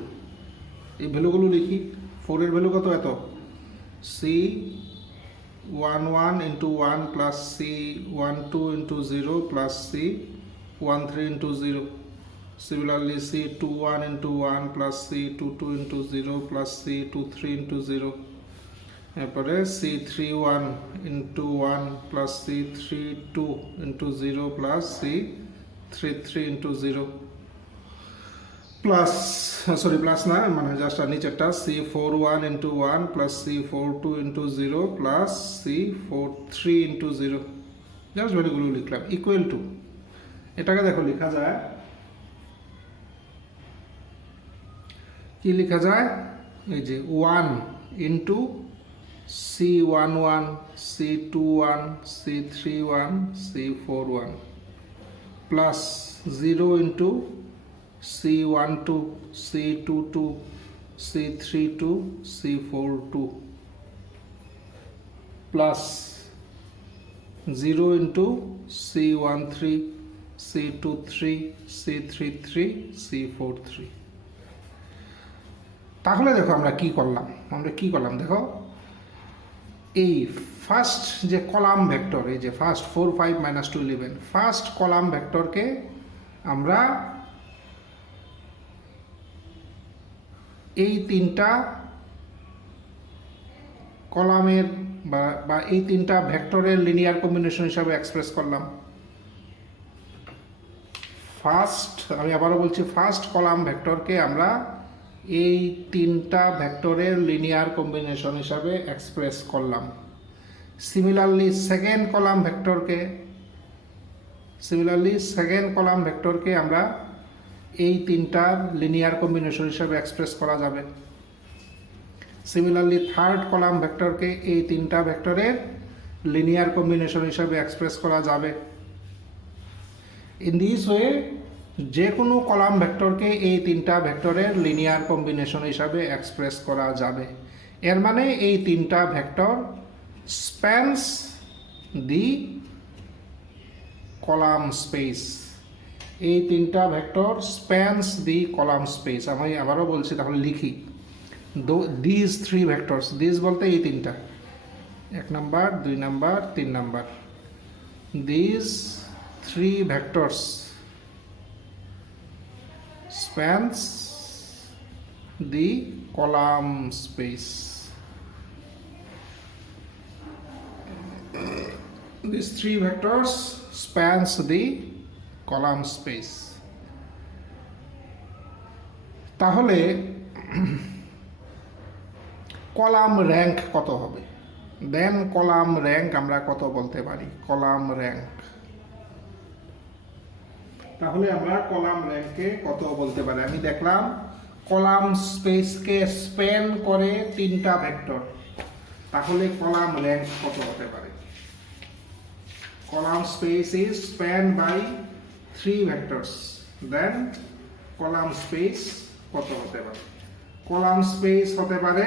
এই ভ্যালুগুলো লিখি। 4 এর ভ্যালু কত? এত C11 into 1 plus C12 into 0 plus C13 into 0। Similarly C21 into 1 plus C22 into 0 plus C23 into 0। এরপরে C31 into 1 plus C32 into 0 plus C33 into 0 plus, sorry plus না, মানে just নিচেরটা C41 into 1 plus C42 into 0 plus C43 into 0। Just ভ্যালুগুলো লিখলাম equal to, এটাকে দেখো লেখা যায়, কি লেখা যায়? এই যে 1 into C11 C21 C31 C41 plus 0 into C12 C22 C32 C42 plus 0 into C13 C23 C33 C43। তাহলে দেখো আমরা কি করলাম, দেখো এই ফার্স্ট যে কলাম ভেক্টর, এই যে ফার্স্ট 4 5 -2 11, ফার্স্ট কলাম ভেক্টরকে আমরা এই তিনটা কলামের বা এই তিনটা ভেক্টরের লিনিয়ার কম্বিনেশন হিসাবে এক্সপ্রেস করলাম। ফার্স্ট, আমি আবারও বলছি, ফার্স্ট কলাম ভেক্টরকে আমরা এই তিনটা ভেক্টরের লিনিয়ার কম্বিনেশন হিসাবে এক্সপ্রেস করলাম। সিমিলারলি সেকেন্ড কলাম ভেক্টরকে আমরা এই তিনটার লিনিয়ার কম্বিনেশন হিসাবে এক্সপ্রেস করা যাবে। সিমিলারলি থার্ড কলাম ভেক্টরকে এই তিনটা ভেক্টরের লিনিয়ার কম্বিনেশন হিসাবে এক্সপ্রেস করা যাবে। ইন দিস ওয়ে যে কোনো কলাম ভেক্টরকে এই তিনটা ভেক্টরের লিনিয়ার কম্বিনেশন হিসাবে এক্সপ্রেস করা যাবে। এর মানে এই তিনটা ভেক্টর স্প্যানস দি কলাম স্পেস। এই তিনটা ভেক্টর স্প্যানস দি কলাম স্পেস। আমি আবারও বলছি, তাহলে লিখি দিস থ্রি ভেক্টরস। দিস বলতে এই তিনটা, 1 number 2 number 3 number. This three vectors spans the column space. These three vectors spans the column space. তাহলে কলাম র্যাঙ্ক কত হবে? দেন কলাম র্যাঙ্ক আমরা কত বলতে পারি? কলাম র্যাঙ্ক তাহলে আমরা কলাম র্যাঙ্ককে কত বলতে পারি? আমি দেখলাম কলাম স্পেসকে স্প্যান করে তিনটা ভেক্টর, তাহলে কলাম র্যাঙ্ক কত হতে পারে? Column space is span by 3 vectors, then column space কত হতে পারে? কলাম স্পেস হতে পারে,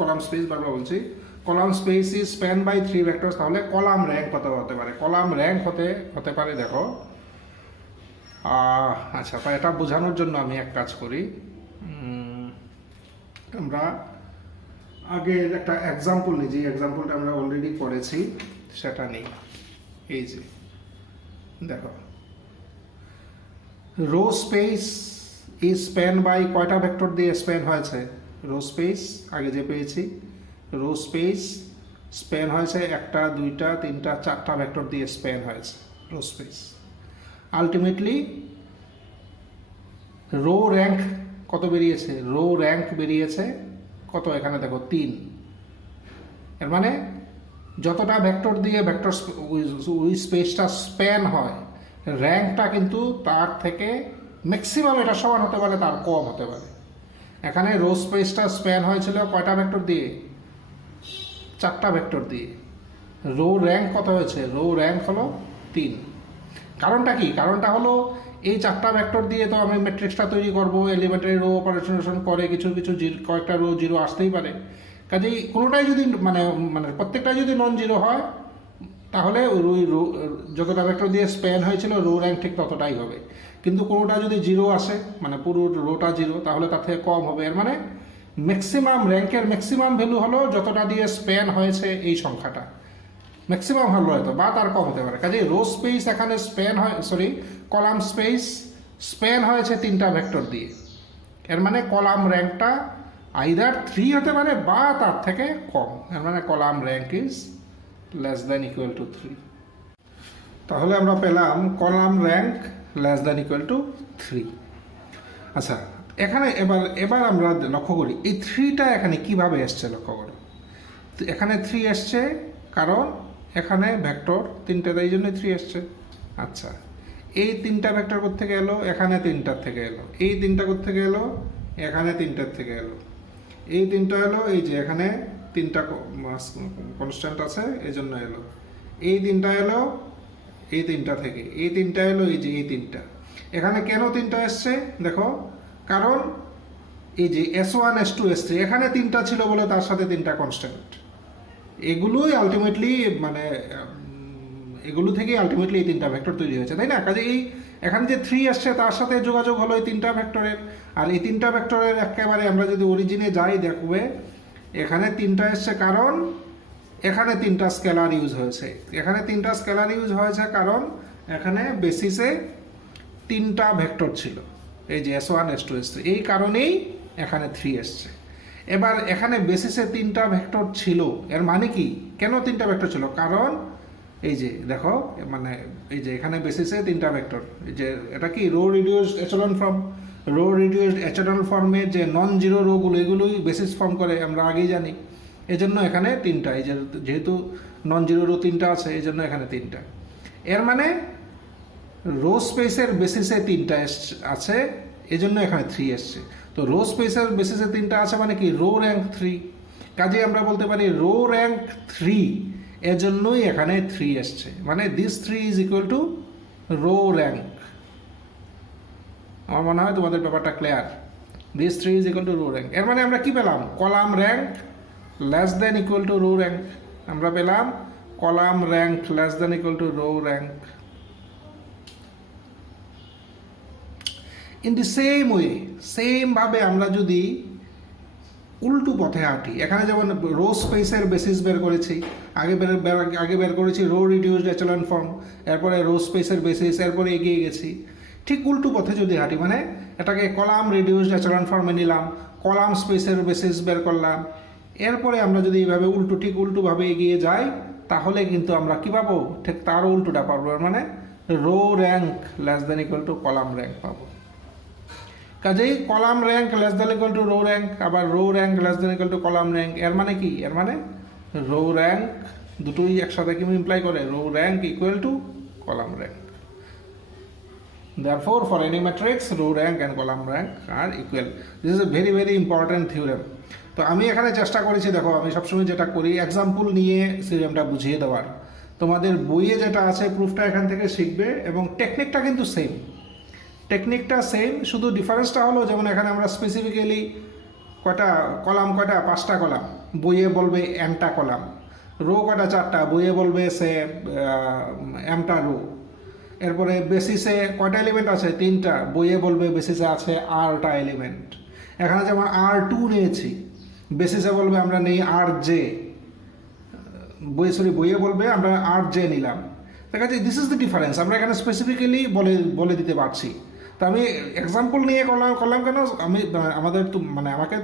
কলাম স্পেস বারবার বলছি, column space is span by 3 vectors, তাহলে কলাম র্যাঙ্ক কত হতে পারে? কলাম র্যাঙ্ক হতে পারে, দেখো আচ্ছা, তো এটা বোঝানোর জন্য আমি এক কাজ করি, আমরা আগে একটা এক্সাম্পল নিই, যে এক্সাম্পলটা আমরা অলরেডি করেছি সেটা নেই। এই যে দেখো, row space is span by কয়টা ভেক্টর দিয়ে স্প্যান হয়েছে? রো স্পেস আগে যে পেয়েছি, রো স্পেস স্প্যান হয়েছে 1টা 2টা 3টা 4টা ভেক্টর দিয়ে স্প্যান হয়েছে row space. Ultimately row rank কত বেরিয়েছে? রো র্যাঙ্ক বেরিয়েছে কত? এখানে দেখো 3। এর মানে যতটা ভেক্টর দিয়ে ভেক্টর ওই স্পেসটা স্প্যান হয়, র্যাঙ্কটা কিন্তু তার থেকে ম্যাক্সিমাম এটা সমান হতে পারে, তার কম হতে পারে। এখানে রো স্পেসটা স্প্যান হয়েছিল কয়টা ভেক্টর দিয়ে? 4টা ভেক্টর দিয়ে। রো র্যাঙ্ক কত হয়েছে? রো র্যাঙ্ক হলো 3। কারণটা কি? কারণটা হলো এই 4টা ভেক্টর দিয়ে তো আমি ম্যাট্রিক্সটা তৈরি করব, এলিমেন্টারি রো অপারেশন করে কিছু কয়েকটা রো জিরো আসতেই পারে। কাজেই কোনোটাই যদি মানে প্রত্যেকটাই যদি নন জিরো হয়, তাহলে ওই রো যতটা ভেক্টর দিয়ে স্প্যান হয়েছিল রো র্যাঙ্ক ঠিক ততটাই হবে। কিন্তু কোনোটা যদি জিরো আসে, মানে পুরো রোটা জিরো, তাহলে তার থেকে কম হবে। এর মানে ম্যাক্সিমাম র্যাঙ্কের ম্যাক্সিমাম ভ্যালু হলো যতটা দিয়ে স্প্যান হয়েছে এই সংখ্যাটা, ম্যাক্সিমাম হলো হয়তো বা তার কম হতে পারে। কাজেই রো স্পেস এখানে স্প্যান হয়, কলাম স্পেস স্প্যান হয়েছে 3টা ভেক্টর দিয়ে। এর মানে কলাম র্যাঙ্কটা আইদার 3 হতে পারে বা তার থেকে কম। এর মানে column rank is less than equal two 3। তাহলে আমরা পেলাম column rank less than equal two 3। আচ্ছা, এখানে এবার আমরা লক্ষ্য করি এই 3টা এখানে কিভাবে এসছে। লক্ষ্য করো, এখানে 3 এসছে কারণ এখানে ভেক্টর 3টে, তাই জন্য 3 এসছে। আচ্ছা, এই 3টা ভেক্টর কোত্থেকে এলো? এখানে 3টার থেকে এলো। এই 3টা কোত্থেকে এলো? এখানে 3টার থেকে এলো। এই 3টা এলো, এই যে এখানে 3টা কনস্ট্যান্ট আছে এই জন্য এলো। এই 3টা এলো এই 3টা থেকে। এই 3টা এলো, এই যে এই 3টা। এখানে কেন 3টা এসছে দেখো, কারণ এই যে S1 S2 S3 এখানে 3টা ছিল বলে তার সাথে 3টা কনস্ট্যান্ট। এগুলোই আলটিমেটলি মানে এগুলো থেকেই আলটিমেটলি এই 3টা ভেক্টর তৈরি হয়েছে, তাই না? কাজে এই এখানে যে 3 আসছে তার সাথে যোগাযোগ হলো এই 3টা ভেক্টরের। আর এই 3টা ভেক্টরের একেবারে আমরা যদি অরিজিনে যাই, দেখবে এখানে 3টা এসছে কারণ এখানে 3টা স্কেলার ইউজ হয়েছে। এখানে 3টা স্কেলার ইউজ হয়েছে কারণ এখানে বেসিসে 3টা ভেক্টর ছিল, এই যে S1 S2 S3, এই কারণেই এখানে 3 এসছে। এবার এখানে বেসিসে 3টা ভেক্টর ছিল, এর মানে কি? কেন 3টা ভেক্টর ছিল? কারণ এই যে দেখো, মানে এই যে এখানে বেসিসে 3টা ভেক্টর, এই যে এটা কি rho reduced echelon form. Rho reduced echelon ফর্মের যে নন জিরো রোগুলো এগুলোই বেসিস ফর্ম করে, আমরা আগেই জানি। এজন্য এখানে 3টা, এই যে যেহেতু নন জিরো রো 3টা আছে এই জন্য এখানে 3টা। এর মানে রো স্পেসের বেসিসে 3টা আছে, এজন্য এখানে 3 এসছে। তো রো স্পেসের বেসিসে 3টা আছে মানে কি? Row rank 3। কাজে আমরা বলতে পারি রো র্যাঙ্ক 3, এজন্যই এখানে 3 এসছে। মানে this 3 is equal to row rank. আমার মনে হয় তোমাদের ব্যাপারটা clear. This 3 is equal to row rank. এর মানে আমরা কি পেলাম? Column rank less than equal to row rank. আমরা পেলাম column rank less than equal to row rank. In the same way, সেমভাবে আমরা যদি উল্টো পথে হাঁটি, এখানে যেমন রো স্পেসের বেসিস বের করেছি, আগে বের করেছি রো রিডিউসড এচেলন ফর্ম, এরপরে রো স্পেসের বেসিস, এরপরে এগিয়ে গেছি। ঠিক উল্টো পথে যদি হাঁটি, মানে এটাকে কলাম রিডিউসড এচেলন ফর্মে নিলাম, কলাম স্পেসের বেসিস বের করলাম, এরপরে আমরা যদি এইভাবে ঠিক উল্টোভাবে এগিয়ে যাই, তাহলে কিন্তু আমরা কী পাবো? ঠিক তারও উল্টোটা পাবো, মানে row rank less than equal to column rank পাবো। কাজেই column rank less than equal to row rank, আবার row rank less than equal to column rank. এর মানে কি? এর মানে রো র্যাঙ্ক দুটোই একসাথে কি ইমপ্লাই করে? Row rank equal to column rank. Therefore, for any matrix, row rank and column rank are equal. This is a very very important theorem. তো আমি এখানে চেষ্টা করেছি, দেখো আমি সবসময় যেটা করি এক্সাম্পল নিয়ে থিওরেমটা বুঝিয়ে দেওয়ার। তোমাদের বইয়ে যেটা আছে প্রুফটা এখান থেকে শিখবে এবং টেকনিকটা কিন্তু সেম, টেকনিকটা সেম, শুধু ডিফারেন্সটা হলো যেমন এখানে আমরা স্পেসিফিক্যালি কয়টা কলাম, কয়টা 5টা কলাম, বইয়ে বলবে এমটা কলাম। রো কয়টা 4টা, বইয়ে বলবে সে এমটা রো। এরপরে বেসিসে কয়টা এলিমেন্ট আছে 3টা, বইয়ে বলবে বেসিসে আছে আরটা এলিমেন্ট। এখানে যেমন R2 নিয়েছি, বেসিসে বলবে আমরা নেই RJ, বইয়ে বলবে আমরা RJ নিলাম। দেখা যাচ্ছে দিস ইজ দ্য ডিফারেন্স, আমরা এখানে স্পেসিফিক্যালি বলে দিতে পারছি। তো আমি এক্সাম্পল নিয়ে করলাম কেন, আমি আমাকে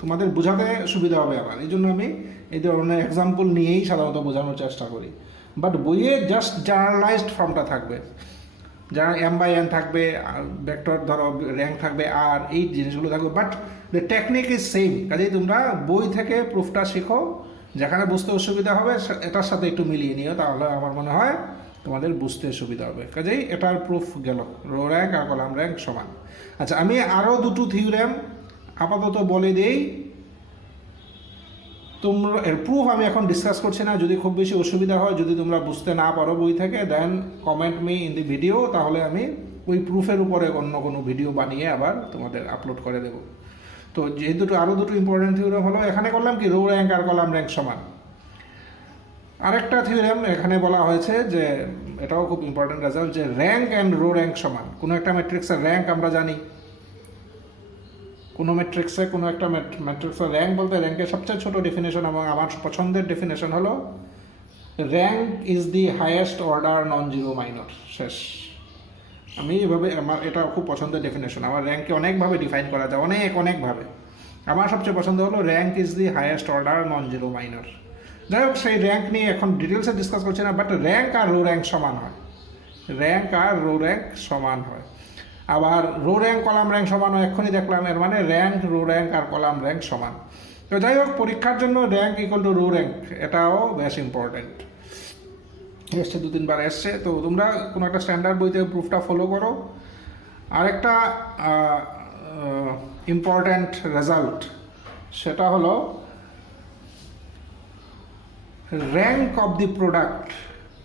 তোমাদের বোঝাতে সুবিধা হবে আমার, এই জন্য আমি এই ধরনের এক্সাম্পল নিয়েই সাধারণত বোঝানোর চেষ্টা করি। বাট বইয়ে জাস্ট জেনারেলাইজড ফর্মটা থাকবে, যারা M/N থাকবে, ভেক্টর ধরো র্যাঙ্ক থাকবে, আর এই জিনিসগুলো থাকবে, but the technique is same. কাজেই তোমরা বই থেকে প্রুফটা শিখো, যেখানে বুঝতে অসুবিধা হবে এটার সাথে একটু মিলিয়ে নিও, তাহলে আমার মনে হয় তোমাদের বুঝতে সুবিধা হবে। কাজেই এটার প্রুফ গেল, রো র্যাঙ্ক আর কলাম র্যাঙ্ক সমান। আচ্ছা, আমি আরও দুটো থিওরেম আপাতত বলে দিই। তোমরা এর প্রুফ আমি এখন ডিসকাস করছি না, যদি খুব বেশি অসুবিধা হয়, যদি তোমরা বুঝতে না পারো বই থেকে, then comment me in the video, তাহলে আমি ওই প্রুফের উপরে অন্য কোনো ভিডিও বানিয়ে আবার তোমাদের আপলোড করে দেবো। তো যেহেতু আরও দুটো ইম্পর্টেন্ট থিওরেম হলো, এখানে করলাম কি রো র্যাঙ্ক আর কলাম র্যাঙ্ক সমান। আরেকটা থিওরেম এখানে বলা হয়েছে যে এটাও খুব ইম্পর্টেন্ট রেজাল্ট, যে র্যাঙ্ক অ্যান্ড রো র্যাঙ্ক সমান। কোনো একটা ম্যাট্রিক্সের র্যাঙ্ক আমরা জানি, কোনো ম্যাট্রিক্সে কোনো একটা ম্যাট্রিক্সের র্যাঙ্ক বলতে র্যাঙ্কের সবচেয়ে ছোট ডেফিনেশন এবং আমার পছন্দের ডেফিনেশন হলো rank is the highest order non zero minor. শেষ। আমি এভাবে, আমার এটা খুব পছন্দের ডেফিনেশন। আমার র্যাঙ্ককে অনেকভাবে ডিফাইন করা যায়, অনেকভাবে। আমার সবচেয়ে পছন্দ হলো rank is the highest order non zero minor. যাই হোক, সেই র্যাঙ্ক নিয়ে এখন ডিটেলসে ডিসকাস করছি না, বাট র্যাঙ্ক আর রো র্যাঙ্ক সমান হয়, র্যাঙ্ক আর রো র্যাঙ্ক সমান হয়। আবার রো র্যাঙ্ক কলাম র্যাঙ্ক সমান হয়, এক্ষুনি দেখলাম, এর মানে র্যাঙ্ক, রো র্যাঙ্ক আর কলাম র্যাঙ্ক সমান। তো যাই হোক, পরীক্ষার জন্য rank equal to row rank, এটাও বেশ ইম্পর্টেন্ট, এসছে 2-3 বার এসছে। তো তোমরা কোনো একটা স্ট্যান্ডার্ড বইতে প্রুফটা ফলো করো। আরেকটা ইম্পর্ট্যান্ট রেজাল্ট, সেটা হলো র্যাঙ্ক অফ দি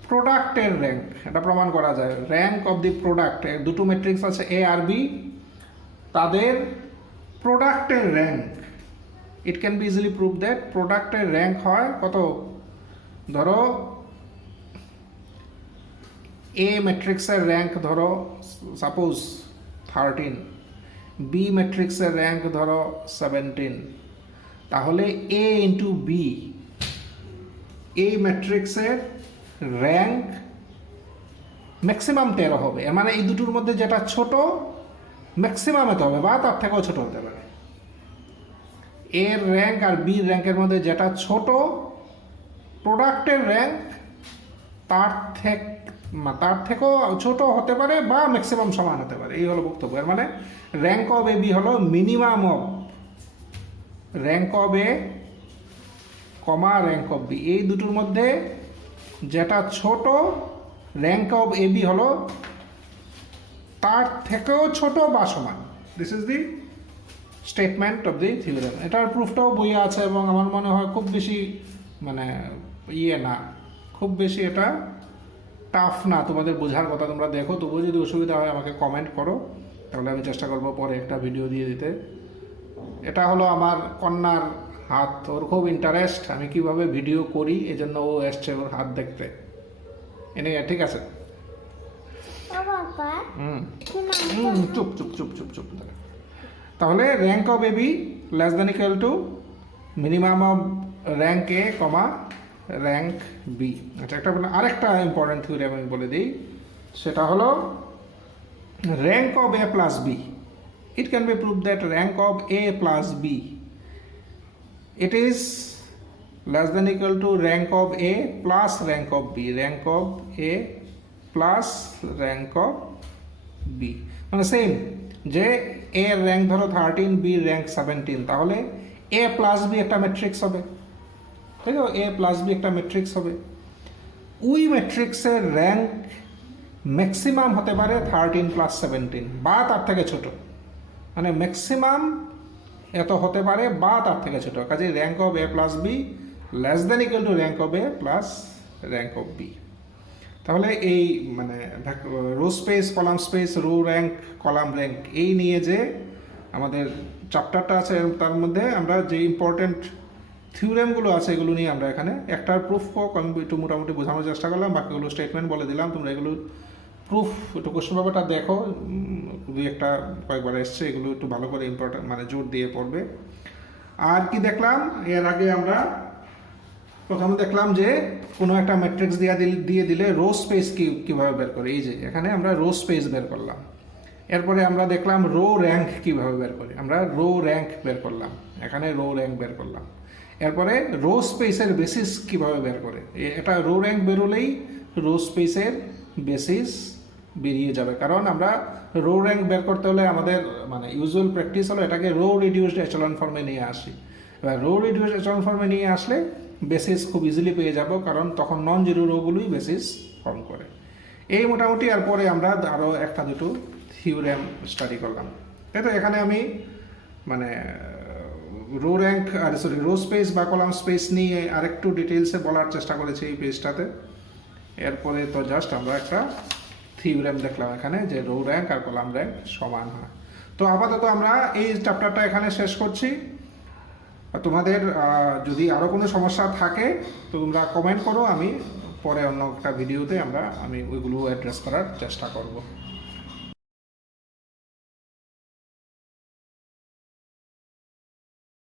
প্রোডাক্টের র্যাঙ্ক, এটা প্রমাণ করা যায়। র্যাঙ্ক অফ দি প্রোডাক্ট, দুটো ম্যাট্রিক্স আছে A আর B, তাদের প্রোডাক্টের rank, it can B easily prove that প্রোডাক্টের র্যাঙ্ক হয় কত। ধরো A ম্যাট্রিক্সের র্যাঙ্ক ধরো সাপোজ 13, B ম্যাট্রিক্সের র্যাঙ্ক ধরো 17, তাহলে A ইন্টু B, এই ম্যাট্রিক্সের র্যাঙ্ক ম্যাক্সিমাম 13 হবে। এর মানে এই দুটোর মধ্যে যেটা ছোট ম্যাক্সিমাম হতে হবে, বা তার থেকেও ছোট হতে পারে। এর র্যাঙ্ক আর বির র্যাঙ্কের মধ্যে যেটা ছোট, প্রোডাক্টের র্যাঙ্ক তার থেকেও ছোট হতে পারে বা ম্যাক্সিমাম সমান হতে পারে, এই হলো বক্তব্য। এর মানে র্যাঙ্ক অফ এ বি হলো minimum of rank of A comma rank of B, এই দুটোর মধ্যে যেটা ছোট, র্যাঙ্ক অফ এ বি হলো তার থেকেও ছোট বা সমান। This is the statement of the theorem. এটার প্রুফটাও বইয়ে আছে এবং আমার মনে হয় খুব বেশি না, খুব বেশি এটা টাফ না, তোমাদের বোঝার কথা। তোমরা দেখো, তবুও যদি অসুবিধা হয় আমাকে কমেন্ট করো, তাহলে আমি চেষ্টা করবো পরে একটা ভিডিও দিয়ে দিতে। এটা হলো আমার কন্যার হাত, ওর খুব ইন্টারেস্ট আমি কিভাবে ভিডিও করি, এই জন্য ও এসছে ওর হাত দেখতে। ঠিক আছে, চুপ চুপ চুপ চুপ চুপ। তাহলে rank of A B less than equal to minimum of rank A comma rank B. আচ্ছা, আরেকটা ইম্পর্টেন্ট থিওরি আমি বলে দিই, সেটা হলো rank of A plus B. It can be prove that rank of A plus B, it is less than equal to rank of A plus rank of B, rank of A plus rank of B, মানে same, যে A এর rank ধরো 13, B এর rank 17, তাহলে A plus B একটা matrix হবে, ঠিক আছে? A প্লাস B একটা ম্যাট্রিক্স হবে। ওই ম্যাট্রিক্সের র্যাঙ্ক ম্যাক্সিমাম হতে পারে 13 প্লাস 17 বা তার থেকে ছোট, মানে ম্যাক্সিমাম এত হতে পারে বা তার থেকে ছোট। কাজে rank of A plus B less than equal to rank of A plus rank of B. তাহলে এই মানে row space, column space, row rank, column rank এই নিয়ে যে আমাদের চ্যাপ্টারটা আছে তার মধ্যে আমরা যে ইম্পর্টেন্ট থিওরেমগুলো আছে এগুলো নিয়ে আমরা এখানে একটার প্রুফ আমি একটু মোটামুটি বোঝানোর চেষ্টা করলাম, বাকিগুলো স্টেটমেন্ট বলে দিলাম। তোমরা এগুলো প্রুফ একটু কোশ্চেন পেপারটা দেখো, দুই একটা কয়েকবার এসছে, এগুলো একটু ভালো করে ইম্পর্টেন্ট মানে জোর দিয়ে পড়বে। আর কি দেখলাম এর আগে আমরা প্রথমে দেখলাম যে কোনো একটা ম্যাট্রিক্স দিয়ে দিলে রো স্পেস কীভাবে বের করে, এই যে এখানে আমরা রো স্পেস বের করলাম। এরপরে আমরা দেখলাম রো র্যাঙ্ক কীভাবে বের করি, আমরা রো র্যাঙ্ক বের করলাম, এখানে রো র্যাঙ্ক বের করলাম। এরপরে রো স্পেসের বেসিস কীভাবে বের করে, এটা রো র্যাঙ্ক বেরোলেই রো স্পেসের বেসিস বেরিয়ে যাবে, কারণ আমরা রো র্যাঙ্ক বের করতে হলে আমাদের মানে ইউজুয়াল প্র্যাকটিস হলো এটাকে রো রিডিউসড এচেলন ফর্মে নিয়ে আসি। এবার রো রিডিউসড এচেলন ফর্মে নিয়ে আসলে বেসিস খুব ইজিলি পেয়ে যাব, কারণ তখন নন জিরো রোগুলোই বেসিস ফর্ম করে। এই মোটামুটি আর পরে আমরা আরও একটা দুটো থিওরেম স্টাডি করলাম। তাই তো এখানে আমি মানে রো র্যাঙ্ক আর সরি রো স্পেস বা কলাম স্পেস নিয়ে আরেকটু ডিটেলসে বলার চেষ্টা করেছি এই পেজটাতে। এরপরে তো জাস্ট আমরা একটা থিওরেম দেখলাম এখানে যে রো র্যাঙ্ক আর কলাম র্যাঙ্ক সমান হয়। তো আপাতত আমরা এই চ্যাপ্টারটা এখানে শেষ করছি। তোমাদের যদি আরও কোনো সমস্যা থাকে তো তোমরা কমেন্ট করো, আমি পরে অন্য একটা ভিডিওতে আমি ওইগুলো অ্যাড্রেস করার চেষ্টা করব।